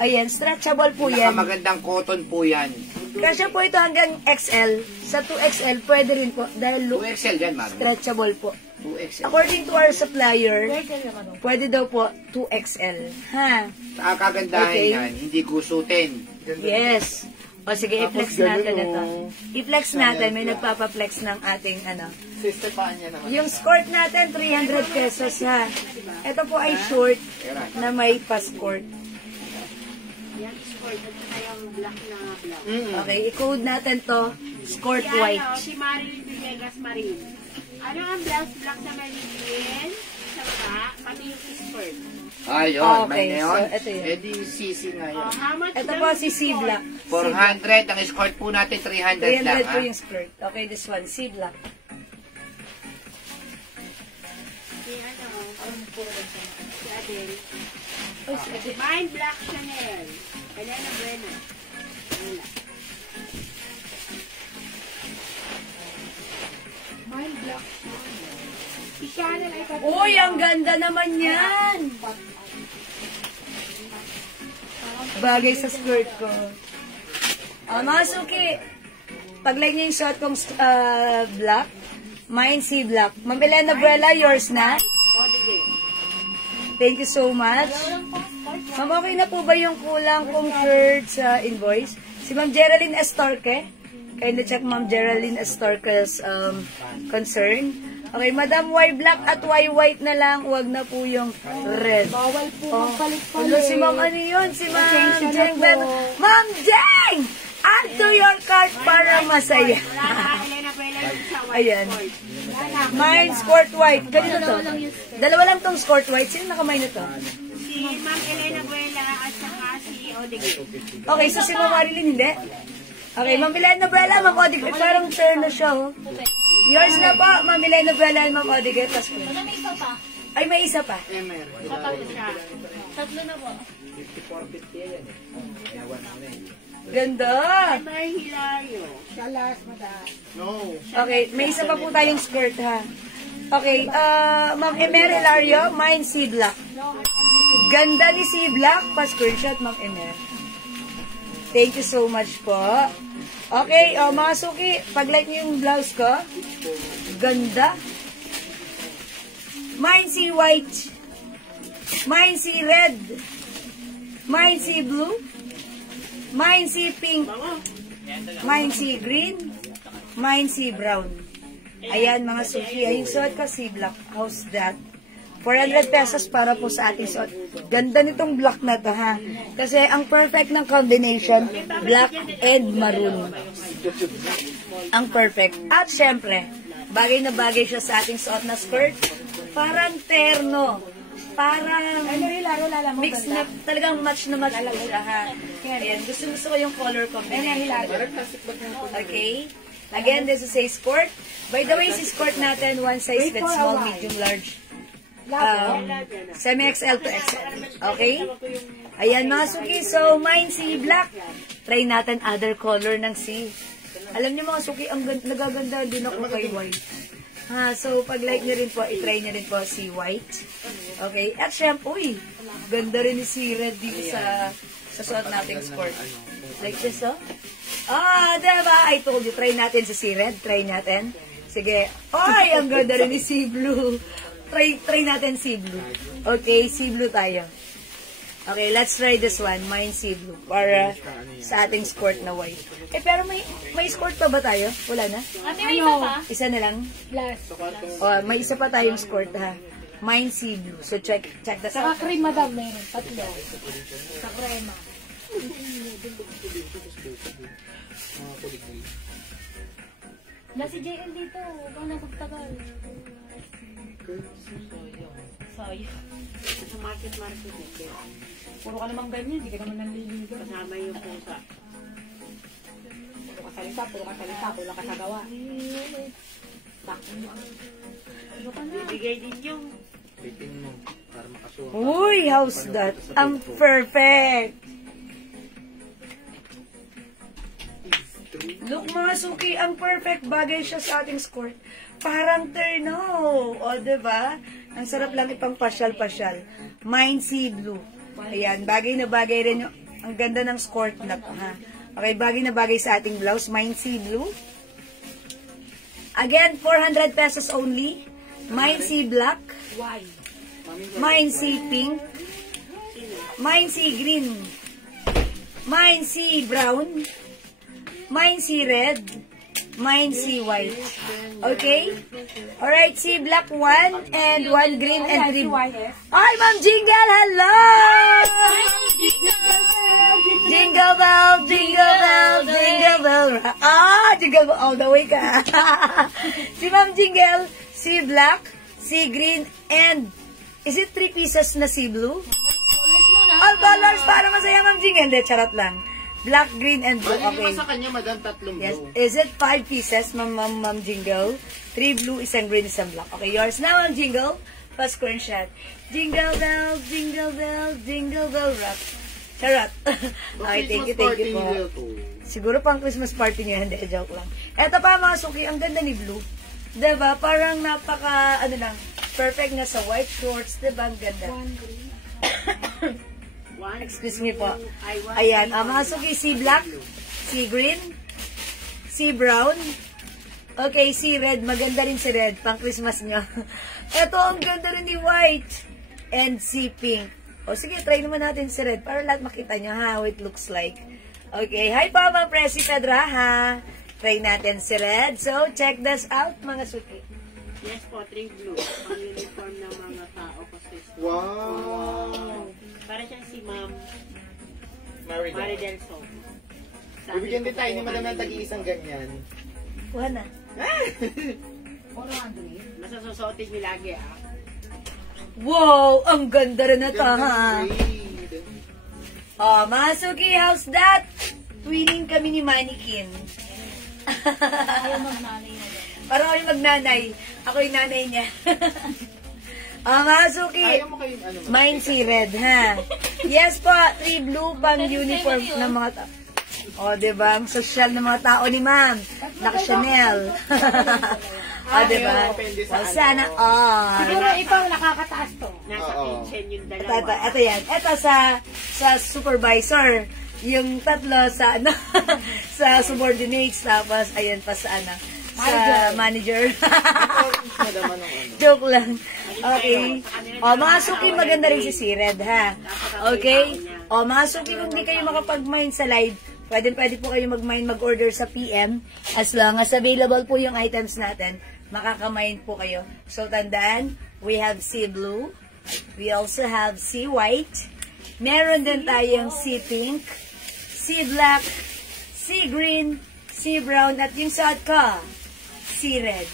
Ayan, stretchable po yan. Nakamagandang cotton po yan. Kasi po ito hanggang XL. Sa 2XL, pwede rin po. Dahil 2XL yan, ma'am. stretchable po. 2XL. According to our supplier, pwede daw po 2XL. Ha? Ang kagandahan Okay. yan, hindi gusutin. Yes. O sige, i-flex natin ito. I-flex natin. May nagpapa-flex ng ating Sister pa niya naman. Yung skirt natin, 300 pesos ha. Ito po ay short na may pa-skirt. Yan, skirt. At saka yung black na black. Okay, i-code natin to. Skirt Si white. si Marilyn Villegas Marin. Ano ang blouse black na Marilyn? Saka, pati yung skirt. Ayun, Okay, may neon. so ito yun. Eh di sisi nga yan. How much Ito daw po yung si C Black. 400, ang escort po natin 300 lang. 300 po Ha? yung skirt. Okay, this one, C Black. Si Adele. Mine black Chanel. Elena Bueno. Wala. Mine black Chanel. Si Chanel ay pati. Uy, ang ganda naman yan! Bagay sa skirt ko. Mga suki, pag-like niyo yung shot kong black, mine C Black. Ma'am Elena Buela, yours na? O, dige. Thank you so much. Ma'am, okay na po ba yung kulang kong shirt sa invoice? Si Ma'am Geraldine Estorque. Kindly check Ma'am Geraldine Estorque's concern. Okay, Madam, Y black at Y white na lang. Huwag na po yung red. Bawal po magpalit-palit. Ano si Ma'am ano yun? Si Ma'am Jeng Bebo. Ma'am Jeng! Add to your cart para masaya. Wala na, Elena Bueno yung sa white Ayan. skirt. Mine, skirt white. Ganito to. Dalawa lang tong skirt white. Sino nakamay na to? Si Ma'am Elena Buela at saka si Odige. Okay, so si Ma'am Marilyn hindi. Okay, Ma'am Elena Buela, Ma'am Odige. Parang turn na siya, oh. Yours na po, Ma'am Elena Buela and Ma'am Odige. Tas ko. Wala, may isa pa. Ay, may isa pa. Tatlo siya. Tatlo na po. Ganda. May Hilario. No. Okay, may isa pa po tayong skirt, ha. Okay, Ma'am Emer Hilario, mine C Black. Ganda ni C Black. Pa-screenshot, Ma'am Emer. Thank you so much po. Okay, mga suki, pag-like niyo yung blouse ko. Ganda. Mine C white. Mine C red. Mine C blue. Mine C pink. Mine C green. Mine C brown. Ayan mga suki. Ay, yung suot ko C black. How's that? 400 pesos para po sa ating suot. Ganda nitong black na to, ha? Kasi ang perfect ng combination, black and maroon. Ang perfect. At syempre, bagay na bagay siya sa ating suot na skirt. Parang terno. Parang mix na, talagang match na match po siya, ha? Ayan, gusto ko yung color combination. Okay? Again, this is a skirt. By the way, si skirt natin, one size fit small, medium, large. semi-XL to XL. Okay? Ayan mga suki. So, mine si black. Try natin other color ng si. Alam niyo mga suki, ang nagaganda din ako kay white. So, pag like nyo rin po, itry nyo rin po si white. Okay? At syempre, uy, ganda rin ni si red dito sa suot nating skirt. Like this, oh. Diba? I told you, try natin si red. Try natin. Sige. Ay, ang ganda rin ni si blue. Try natin si blue. Okay, si blue tayo. Okay, let's try this one. Mine si blue. Para sa ating skirt na white. Pero may skirt pa ba tayo? Wala na? Ate, may isa pa? Isa na lang? Last. May isa pa tayong skirt, ha? Mine si blue. So, check this out. Saka cream, madam, meron. Tatlo. Sa crema. Na si JL dito. Huwag kang napagtagal. Sayang. Sa market. Puro ka naman ganyan, hindi ka naman nanliligo. Kasama yung pusa. Puro ka salita, kulang ka sa gawa. Bibigay din yung Bitin mo para makasuha. Uy, how's that? Ang perfect! Look mga suki, ang perfect bagay siya sa ating skirt. Parang terno. O, diba? Ang sarap lang ipang pasyal-pasyal. Mine si blue. Ayan, bagay na bagay rin yung, ang ganda ng skirt na to, ha? Okay, bagay na bagay sa ating blouse. Mine si blue. Again, 400 pesos only. Mine si black. Why? Mine si pink. Mine si green. Mine si brown. Mine si red. Mine si white. Okay? Alright, si black 1 and 1 green and 3. Ay, Ma'am Jingle, hello! Jingle bell, jingle bell, jingle bell. Jingle bell all the way ka. Si Ma'am Jingle, si black, si green, and is it 3 pieces na si blue? All colors para masaya, Ma'am Jingle. Hindi, charot lang. Black, green, and blue. Hindi Okay. naman sa kanya, madam, tatlong Yes. blue. Is it 5 pieces, Ma'am Jingle? 3 blue, isang green, isang black. Okay, yours now, Ma'am Jingle. First screenshot. Jingle bell, jingle bell, jingle bell rock. Charot. Okay, thank you po. Siguro pang Christmas party niyo, hindi, joke lang. Eto pa mga suki, ang ganda ni blue. Diba? Parang napaka, perfect na sa white shorts. Diba? Ang ganda. Excuse me po. Ayan, mga suki, si black, si green, si brown, okay, si red, maganda rin si red, pang Christmas nyo. Eto, ang ganda rin ni white, and si pink. O sige, try naman natin si red, para lahat makita nyo, ha, how it looks like. Okay, hi po, mga Presi Pedra, ha. Try natin si red. So, check this out, mga suki. yes po, 3 blue. Ang uniform ng mga tao kasi. Wow! Para siyang si Ma'am Maridel. Maridel Song. Bibigyan din tayo ni madam ng tag-iisang ganyan. Kuha na. Masasusuotin niyo lagi, ah. Wow, ang ganda rin na to, ha. Ganda ng Oh, mga suki, how's that? Twinning kami ni Mannequin. Ayaw magnanay na lang. Parang ako yung magnanay. Ako yung nanay niya. Mga suki. Ayaw mo kayo, ano, Mine si red, ha? Yes po, 3 blue pang uniform ng mga tao. O, diba? Ang social ng mga tao ni ma'am. Naka-Chanel. O, diba? Well, sana all. Siguro ipang nakakataas to. Nasa Oo. kitchen yung dalawa. Ito yan. Ito sa supervisor. Yung tatlo sa sa subordinates. Tapos, ayun pa sa sa manager. madam, anong ano? Joke lang. Okay. O, mga suki, maganda rin si Red, ha? Okay? O, mga suki, kung di kayo makapag-mine sa live, pwede po kayo mag-order sa PM. As long as available po yung items natin, makaka-mine po kayo. So, tandaan, we have sea blue. We also have sea white. Meron din tayong sea pink, sea black, sea green, sea brown, at yung suot ko, sea red.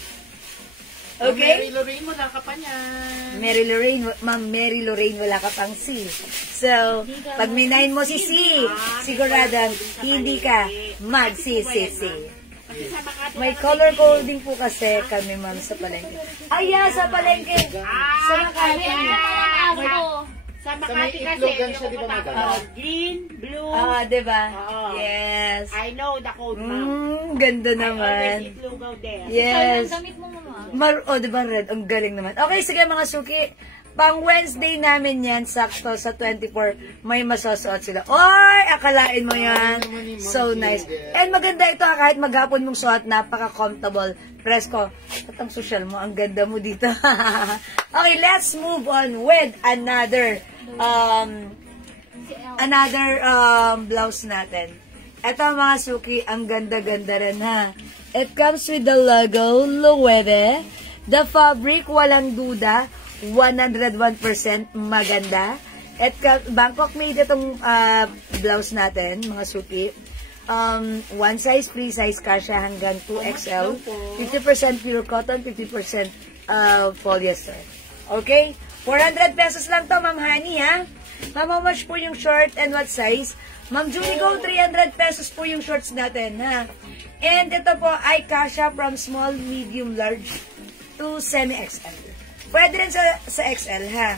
Okay? Mary Lorraine, wala ka pa niyan. Mary Lorraine, Ma'am Mary Lorraine, wala ka pang C. So, pag minayin mo si C, siguradong hindi ka mag-C. sa Makati. May color coding po kasi kami, ma'am, sa palengke. Ay, yeah, sa palengke. Sa Makati. Sa Sa may Makati kasi, itlogan siya, di ba, yung madam? green, blue. Diba? Oo. Yes. I know the code, ma'am. Ganda I always naman. itlogaw there. Yes. Damit mo, mama. Diba red? Ang galing naman. Okay, sige mga suki. Pang Wednesday namin yan, sakto sa 24, may masusuot sila. Oy! Akalain mo yan. So nice. And maganda ito kahit maghapon mong suot, napaka-comfortable. Presko. At ang social mo, ang ganda mo dito. Okay, let's move on with another blouse natin. Ito mga suki, ang ganda-ganda rin ha. It comes with the logo, Loewe. The fabric, walang duda, 101% maganda. At Bangkok made itong blouse natin, mga suki. One size, free size, kasha hanggang 2XL. 50% pure cotton, 50% polyester. Okay? 400 pesos lang to, Ma'am Honey, ha? Ma'am, how much po yung short and what size? Ma'am Julie Go, 300 pesos po yung shorts natin, ha? And ito po ay kasha from small, medium, large to semi-XL. Pwede rin sa XL, ha?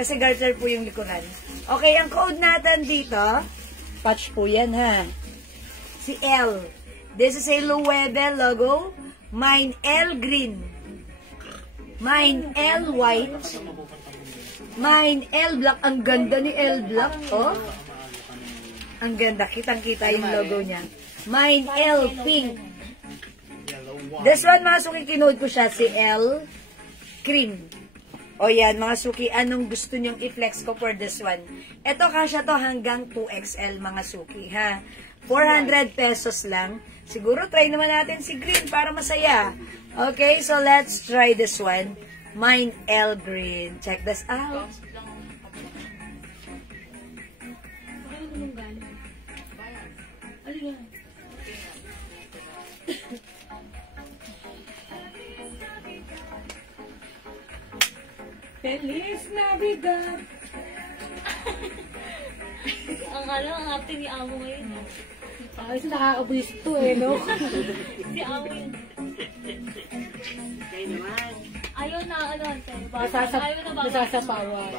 Kasi garter po yung likuran. Okay, ang code natin dito, patch po yan, ha? Si L. This is a Loewe logo. Mine L green. Mine L white. Mine L black. Ang ganda ni L black, oh. Ang ganda. Kitang-kita yung logo niya. Mine L pink. This one, mga suki, kinode ko siya. Si L cream. O yan, mga suki, anong gusto nyong i-flex ko for this one? Ito, kasya to hanggang 2XL, mga suki, ha? 400 pesos lang. Siguro, try naman natin si green para masaya. Okay, so let's try this one. Mine L green. Check this out. Feliz Navidad. Ang ate ni Amo ngayon. Ay, nakakabwis to no? Si Amo yun. Kayo naman. Ayaw na, ayaw na Nasasapawan.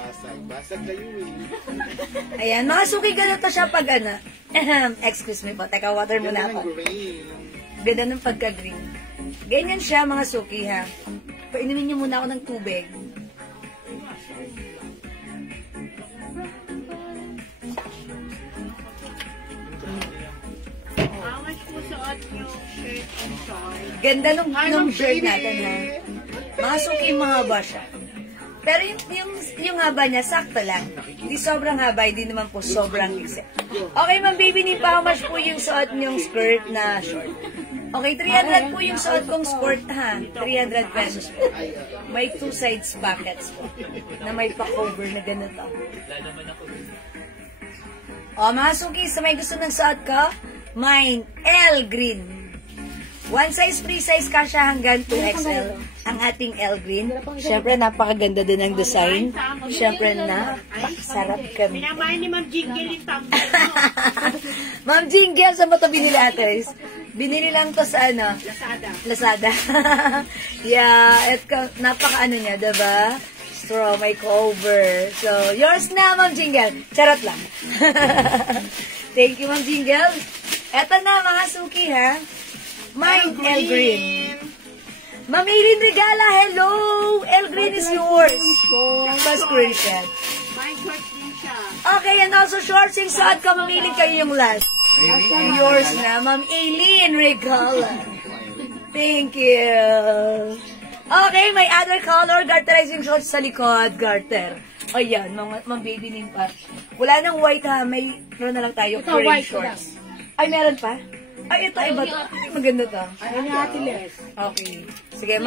Basag kayo eh. Ayan, mga suki, ganito siya pag ano. Excuse me po, teka, water muna ako. Ganda ng pagka-green. Ganyan siya, mga suki, ha. Painumin niyo muna ako ng tubig. How much po suot yung shirt and short? Ganda nung shirt natin, ha. Mga suki, mahaba siya. Pero yung haba niya, sakto lang. Hindi sobrang haba, hindi naman po sobrang iksi. Okay, ma'am baby, how much po yung suot niyong skirt na short? Okay, 300 po yung suot kong skirt, ha. 300 pesos po. May 2 sides pockets po. Na may pa-cover na ganito. O, mga suki, sa may gusto ng suot ko, mine L green. One size, free size kasha hanggang 2XL ang ating L green. Siyempre, napakaganda din ang design. Siyempre, napakasarap kami. Pinamayan ni Ma'am Jingle yung tumbler mo. Ma'am Jingle, saan ba ito binili, ate? Binili lang to sa ano? Lazada. Yeah, napaka-ano niya, diba? Straw, may cover. So, yours na, Ma'am Jingle. Charot lang. Thank you, Ma'am Jingle. Eto na, mga suki, ha? Mine, L green. Ma'am Eileen Regala, hello! L green is yours. Sa screenshot. May short din siya. Okay, and also shorts yung suot ko. Ma'am Eileen, kayo yung last. Yours na, Ma'am Eileen Regala. Thank you. Okay, may other color. Garterizing shorts sa likod. Garter. Ayan, Ma'am Baby Ning pa. Wala nang white ha. May, na lang tayo. Green shorts. Ay, meron pa? Ay, ito, iba to. Ay, maganda to. Ay, ni Ate Les. Okay. Sige,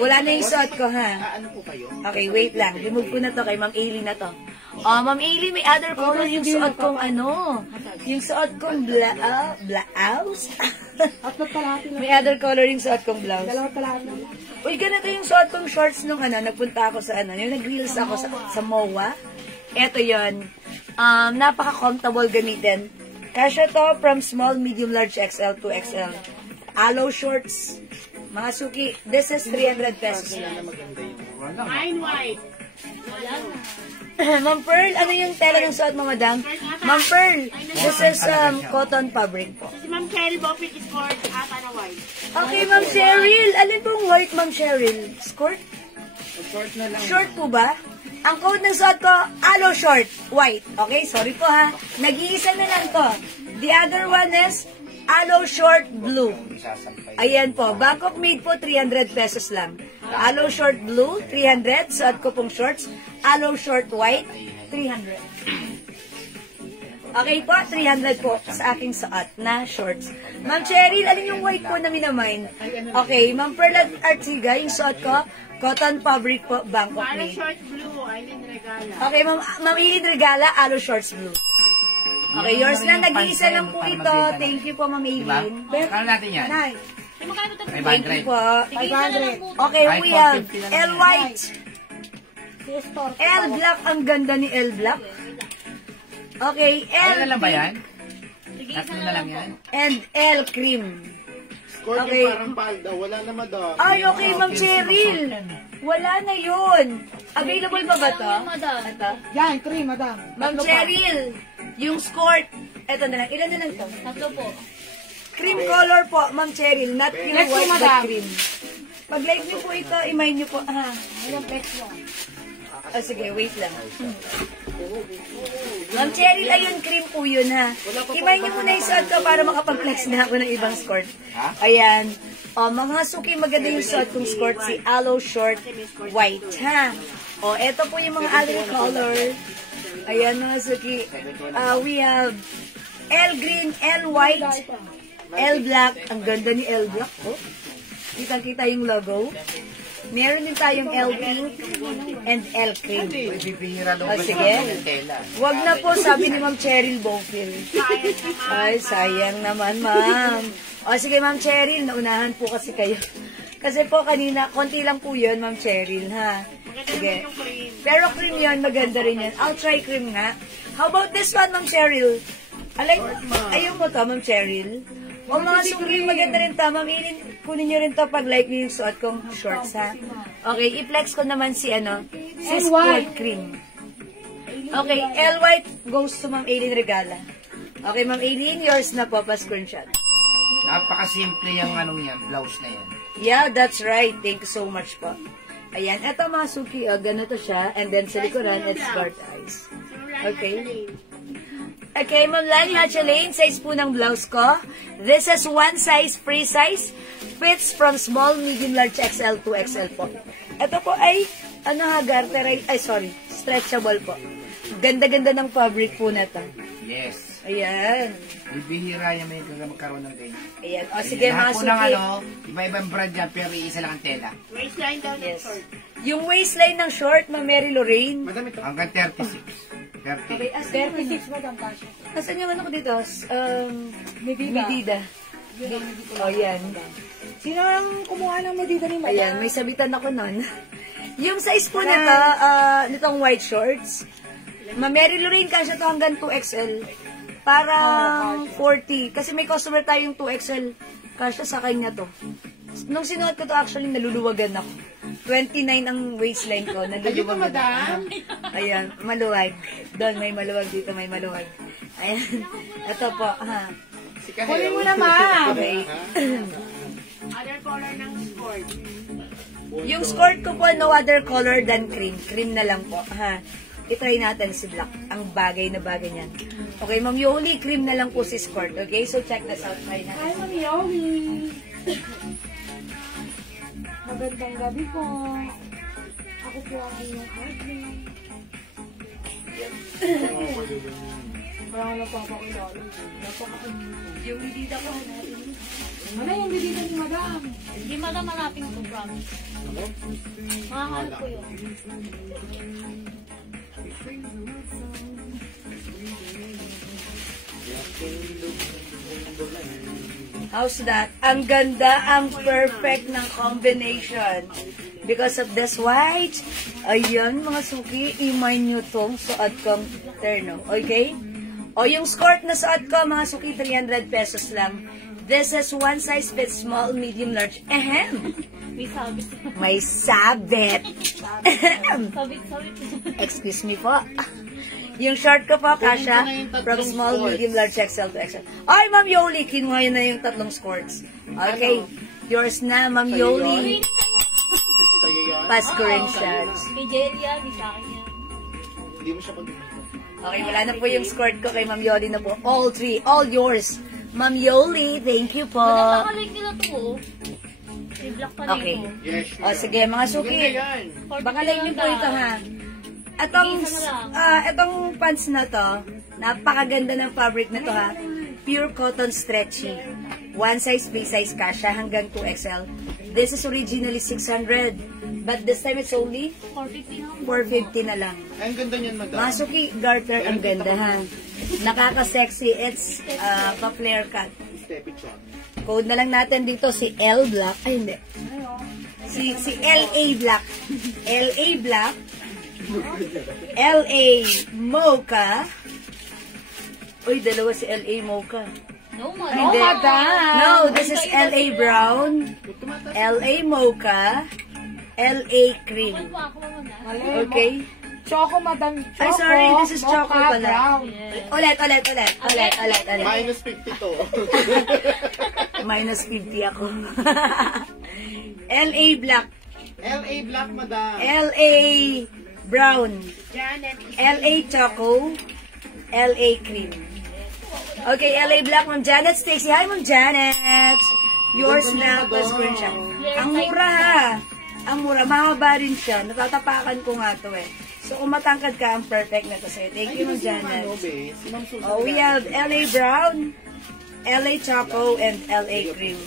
wala na yung suot ko, ha? Ano po kayo? Okay, wait lang. Remove ko na to kay Ma'am Aileen na to. Oh, Ma'am Aileen, may other color yung suot kong ano. Yung suot kong blouse. May other color yung suot kong blouse. Uy, ganito yung suot kong shorts nung ano, nagpunta ako sa ano, yung nag-reels ako sa MOA. Eto yon. Napaka-comfortable gamitin. Kasha to from small, medium, large, XL to XL. Aloe shorts. Mga suki, this is 300 pesos lang. Mine white. Ma'am Pearl, ano yung tela ng suot mo, madam? Ma'am Pearl, this is cotton fabric po. Si Ma'am Cheryl Bopit is skirt, ata na white. Okay, Ma'am Cheryl. Alin pong white, Ma'am Cheryl? Skirt? Short na lang. Short po ba? Ang code ng suot ko, aloe short, white. Okay, sorry po ha. Nag-iisa na lang to. The other one is aloe short blue. Isasampay. Ayan po, Bangkok made po, 300 pesos lang. Aloe short blue, 300. Suot ko pong shorts. Aloe short white, 300. Okay po, 300 po sa aking suot na shorts. Ma'am Cheryl, alin yung white po na minamind? Okay, Ma'am Pearl Artiga, yung suot ko, cotton fabric po, Bangkok Para made. short blue, Aileen Regala. Okay, Ma'am Eileen Regala, aloe shorts blue. Okay, yours na, nag-iisa lang po ito. Thank you po, Ma'am Diba? Eileen. Kano natin yan? Nice. Ay, magkano ito? Thank you 500. po. Tig-isa na lang po. Okay, Ay, we have 450 lang L yan. white. L black, ang ganda ni L black. Okay, Ano L na lang ba yan? Tig-isa Tatlo na na lang lang po. yan? and L cream. Score Okay. yung parang palda. Wala na madam. Ay, okay, Ma'am Cheryl. Wala na yun. Available pa ba to? Madam. Ito? Yan, cream, madam. Ma'am Cheryl, yung skirt. Ito na lang. Ilan na lang to? Tatlo po. Cream color po, Ma'am Cheryl. Not pure Next white, po, but madam. cream. Pag like niyo po ito, imay niyo po. Walang pet mo. Oh, sige, wait lang. Ma'am Cheryl, ayun, cream po yun, ha. Imay niyo muna yung suot ko para makapag-flex na ako ng ibang skirt. Ayan. O, mga suki, maganda yung suot kong skirt, si aloe short white, ha. O, eto po yung mga other color. Ayan, mga suki. We have L green, L white, L black. Ang ganda ni L black, oh. Kita-kita yung logo. Meron din tayong L pink and L cream. May pipihira daw Oh, ba sige. ng tela? Wag na po, sabi ni Ma'am Cheryl Bowfield. Ay, sayang naman, ma'am. O, sige, Ma'am Cheryl, naunahan po kasi kayo. Kasi po, kanina, konti lang po yun, Ma'am Cheryl, ha? Sige. Pero cream yun, maganda rin yan. I'll try cream nga. How about this one, Ma'am Cheryl? Ayun mo to, Ma'am Cheryl. O mga suki, maganda rin to. Ma'am Ilin, kunin nyo rin to pag like nyo yung suot kong shorts, ha? Okay, i-flex ko naman si, si Sport Cream. Okay, L white goes to Ma'am Aileen Regala. Okay, Ma'am Aileen, yours na po, pa-screenshot. Napakasimple yung anong yan, blouse na yan. Yeah, that's right. Thank you so much po. Ayan, eto mga suki, ganito siya. And then sa likuran, it's skirt eyes. Okay. Okay, Ma'am Lani Hatchelane, size po ng blouse ko. This is one size, free size. Fits from small, medium, large, XL to XL po. Ito po ay, garter, stretchable po. Ganda-ganda ng fabric po na to. Yes. Ayan. Bibihira yan may magkaroon ng ganyan. Ayan. O sige, mga Lahat po ng suki. iba-ibang brand yan, pero isa lang ang tela. Waistline daw ng Yes. short. Yung waistline ng short, Ma'am Mary Lorraine. Madam, ito. Hanggang 36. 30. Okay, 36, madam, passion. Asan yung ano ko dito? Medida. O, yan. Sino ang kumuha ng medida ni madam? Ayan, may sabitan ako nun. Yung size po nito, nitong white shorts, Ma'am Mary Lorraine, kasya to hanggang 2XL. Parang 40. Kasi may customer tayong 2XL. Kasya sa kanya to. Nung sinuot ko to, actually, naluluwagan ako. 29 ang waistline ko. Naluluwagan ako. Ayan, maluwag. Doon, may maluwag. Dito, may maluwag. Ayan. Ito po, ha. Kunin mo na, ma'am. Okay. Other color ng skirt. Yung skirt ko po, no other color than cream. Cream na lang po, ha. I-try natin si black. Ang bagay na bagay niyan. Okay, Ma'am Yoli, cream na lang po si skirt. Okay, so check this out. Try natin. Hi, Ma'am Yomi. Magandang gabi po. Ako po ang inyong husband. Parang napapakilala. Napakakilala. Yung medida ko, Ano yung bibida ni madam? Hindi madam hanapin ko, promise. Makahanap ko yun. how's that? Ang ganda, ang perfect ng combination. Because of this white, ayan mga suki, imay nyo tong suot kong terno. Okay? O yung skirt na suot ko, mga suki, 300 pesos lang. This is one size fits small, medium, large. Ahem. May sabit. May sabit. Ahem. Sabit. Excuse me po. Yung short ko po, Kasha, from small, medium, large, XL to XL. Ay, Ma'am Yoli, kinuha yun na yung tatlong squirts. Okay. Yours na, Ma'am Yoli. Sa'yo yun? Pa-screenshots. Kay Jelly yan, di sa akin yan. Hindi mo siya pag... Okay, wala na po yung squirt ko kay Ma'am Yoli na po. All three, all yours. Ma'am Yoli, thank you po. Baka-like nila to, oh. Si Black pa rin Okay. ko. Yes. O, sige, mga suki. yan. Baka like niyo po ito, ha? Itong pants na to, napakaganda ng fabric na to, ha? Pure cotton stretchy. One size, free size Kasha, hanggang 2XL. This is originally 600. But this time it's only 450 na lang. Ay, ang ganda niyan, madam. Masuki garter, ang ganda, ha? Nakaka-sexy. It's pa-flare cut. Step it shot. Code na lang natin dito si L Black. Ay, hindi. Si LA Black. LA Black. LA Mocha. Uy, dalawa si LA Mocha. No, Hindi. No, this is LA Brown. LA Mocha. LA Cream. Okay? Choco, madam. Choco. Ay, sorry. This is Choco Mocha pala. brown. Ulit. Minus 50 to. Minus 50 ako. LA Black. LA Black, madam. LA Brown. Janet. LA Choco. LA Cream. Okay, LA Black, Ma'am Janet Stacy. Hi, Ma'am Janet. Yours na, plus screenshot. Ang mura, ha? Ang mura. Mahaba rin siya. Natatapakan ko nga to, eh. So, kung matangkad ka, ang perfect na to sa'yo. Thank you, Ma'am Janet. Oh, we have LA Brown, LA Choco, and LA Cream.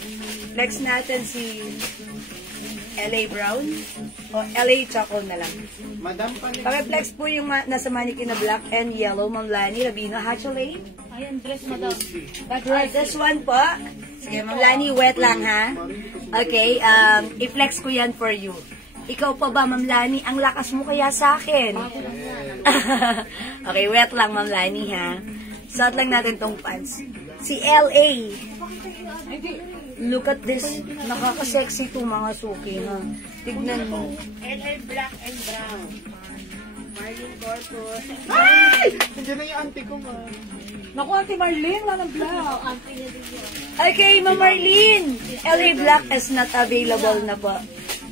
Flex natin si LA Brown o LA Choco na lang. Madam, panig. Paki-flex po yung nasa mannequin na black and yellow, Ma'am Lani Rabino. Hatchelay. Ayan, dress madam. This one po. Sige, Ma'am Lani, wet lang, ha? Okay, i-flex ko yan for you. Ikaw pa ba, Ma'am Lani? Ang lakas mo kaya sa akin. Okay, wet lang, Ma'am Lani, ha? Suot lang natin tong pants. Si LA. Look at this. Nakaka-sexy to mga suki, ha? Tignan mo. LA Black and Brown. Marlene Corpus. Ay! Nandiyan na yung auntie ko, ma. Naku, Ate Marlene, wala ng black. Okay, Ma'am Marlene. LA Black is not available na po.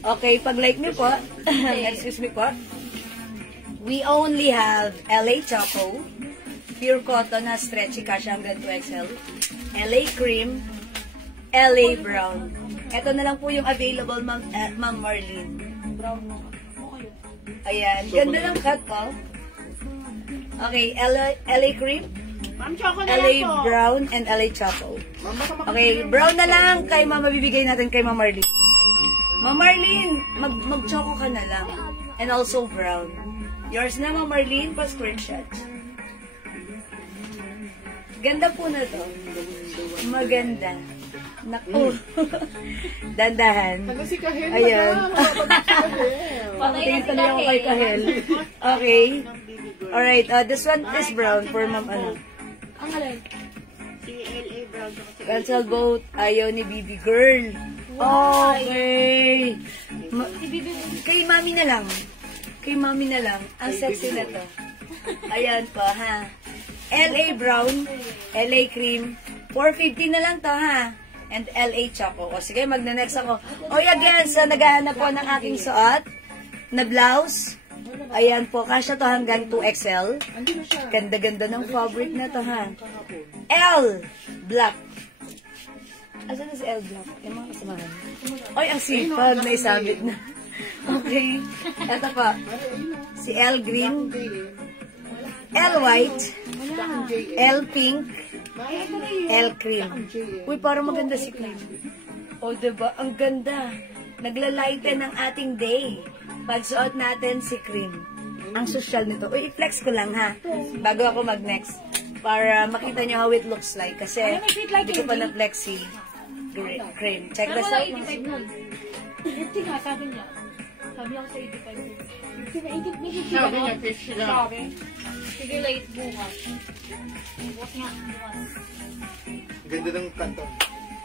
Okay, pag-like me po. Excuse me po. We only have LA Choco, pure cotton na stretchy kasha hanggang 2XL, LA Cream, LA Brown. Ito na lang po yung available, Ma'am Marlene. Brown mo. Ayan, ganda ng cut po. Okay, LA Cream, Ma'am, Choco na LA lang po. Brown, and LA Choco. Ma'am, baka Okay, brown na lang kay Ma'am, mabibigay natin kay Ma'am Marlene. Ma'am Marlene, mag-choco ka na lang. And also brown. Yours na, Ma'am Marlene, pa screenshot. Ganda po na to. Maganda. Naku. Dandahan. Ano si Kahel? Ayan. Patay Tingin na tuloy ako kay Kahel. Okay. Alright, this one is brown for Ma'am ano. Ang alin? Si LA Brown. Cancel vote. Ayaw ni Bibi Girl. Okay. Kay Mami na lang. Kay Mami na lang. Ang sexy na to. Ayan po, ha. LA Brown, LA Cream, 450 na lang to, ha. And LA Choco. O sige, magna-next ako. O again, sa naghahanap po ng aking suot na blouse. Ayan po, kasya to hanggang 2XL. Ganda-ganda ng fabric na to, ha. L Black. Asan na si L Black? Yung mga kasamahan. Ay, ang sipag na isabit na. Okay. Ito pa. Si L Green. L White. L Pink. L Cream. Uy, parang maganda si Cream. O, diba? Ang ganda. Naglalighten ng ating day. Pagsuot natin si Cream. Ang social nito. Uy, i-flex ko lang, ha? Bago ako mag-next. Para makita nyo how it looks like. Kasi, hindi ko pa na-flex si Cream. Check this out. 85 nun. 50 nga, sabi niya. Sabi ako sa 85. Sabi niya, fish lang. Sige, late bukas. Bukas nga, bukas. Ganda ng kanto.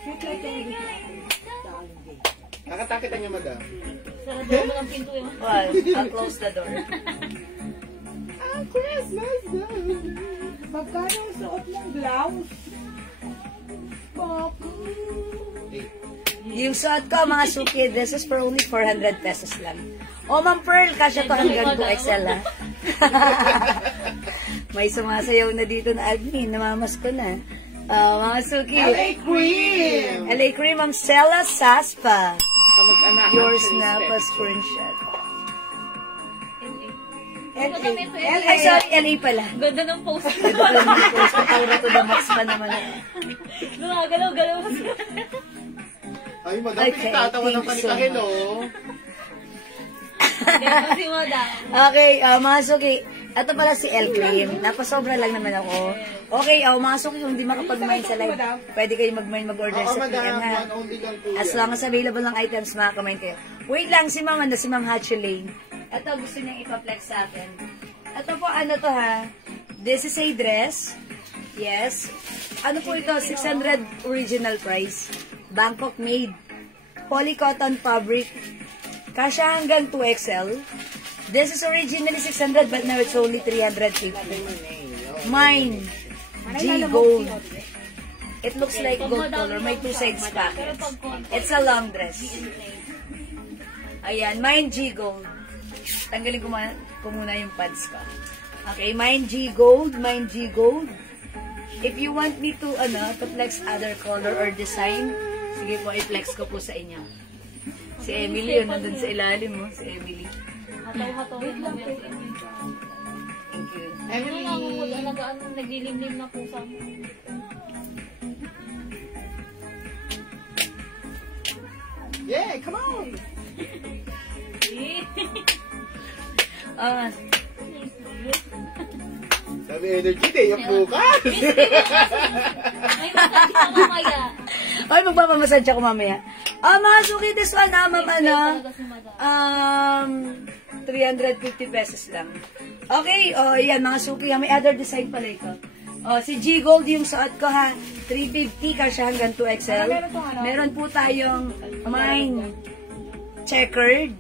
Sweet like candy. Nakatakitan niya, madam. Sarado mo ng pinto yung... Well, I'll close the door. Ah, Christmas day. Magkano ang suot mong blouse? Yung suot ko, mga suki, this is for only 400 pesos lang. O, Ma'am Pearl, kasya to hanggang 2XL, ha? May sumasayaw na dito na admin, namamas ko na. Mga suki. LA Cream! LA Cream, Ma'am Stella Saspa. Kamag-anak. Yours na pa screenshot. LA. Ay, sorry, LA pala. Ganda ng post. Ganda pala ng post. Pataura to the max pa naman. Galaw. Ay, madam, Okay, pinagtatawa ng thanks so kanita, much. hello. Ganda si Madam. Okay, mga suki. Ito pala si El Cream. Napasobra lang naman ako. Okay, mga suki, kung di makapag-mine sa live, pwede kayo mag-order Oo, sa madam, PM, ha? one only lang po As yan. long as available ng items, makaka-mine kayo. Wait lang, si Ma'am Hatchelane. Ito, gusto niyang ipaplex sa atin. Ito po, ano to, ha? This is a dress. Yes. Ano po ito? 600 original price. Bangkok made. Polycotton fabric. Kasya hanggang 2XL. This is originally 600 but now it's only 350. Mine. G gold. It looks like gold color. May two sides pockets. It's a long dress. Ayan. Mine G gold. Tanggalin ko muna yung pads ko. Okay. Mine G gold. Mine G gold. If you want me to flex other color or design, sige po, i-flex ko po sa inyo. Si Emily, yun, nandun sa ilalim mo. Si Emily. Hataw-hatawin mo yan. Thank you. Emily! Naglilimlim na po sa... Yeah, come on! Sabi energy day, yung bukas! May masabi ka mamaya. Ay, magpapamassage ako mamaya. Mga suki, this one, Talaga si Madam. 350 pesos lang. Okay, yan, mga suki, may other design pala ito. Si G Gold yung suot ko, ha. 350, kasya hanggang 2XL. Meron po tayong mine checkered.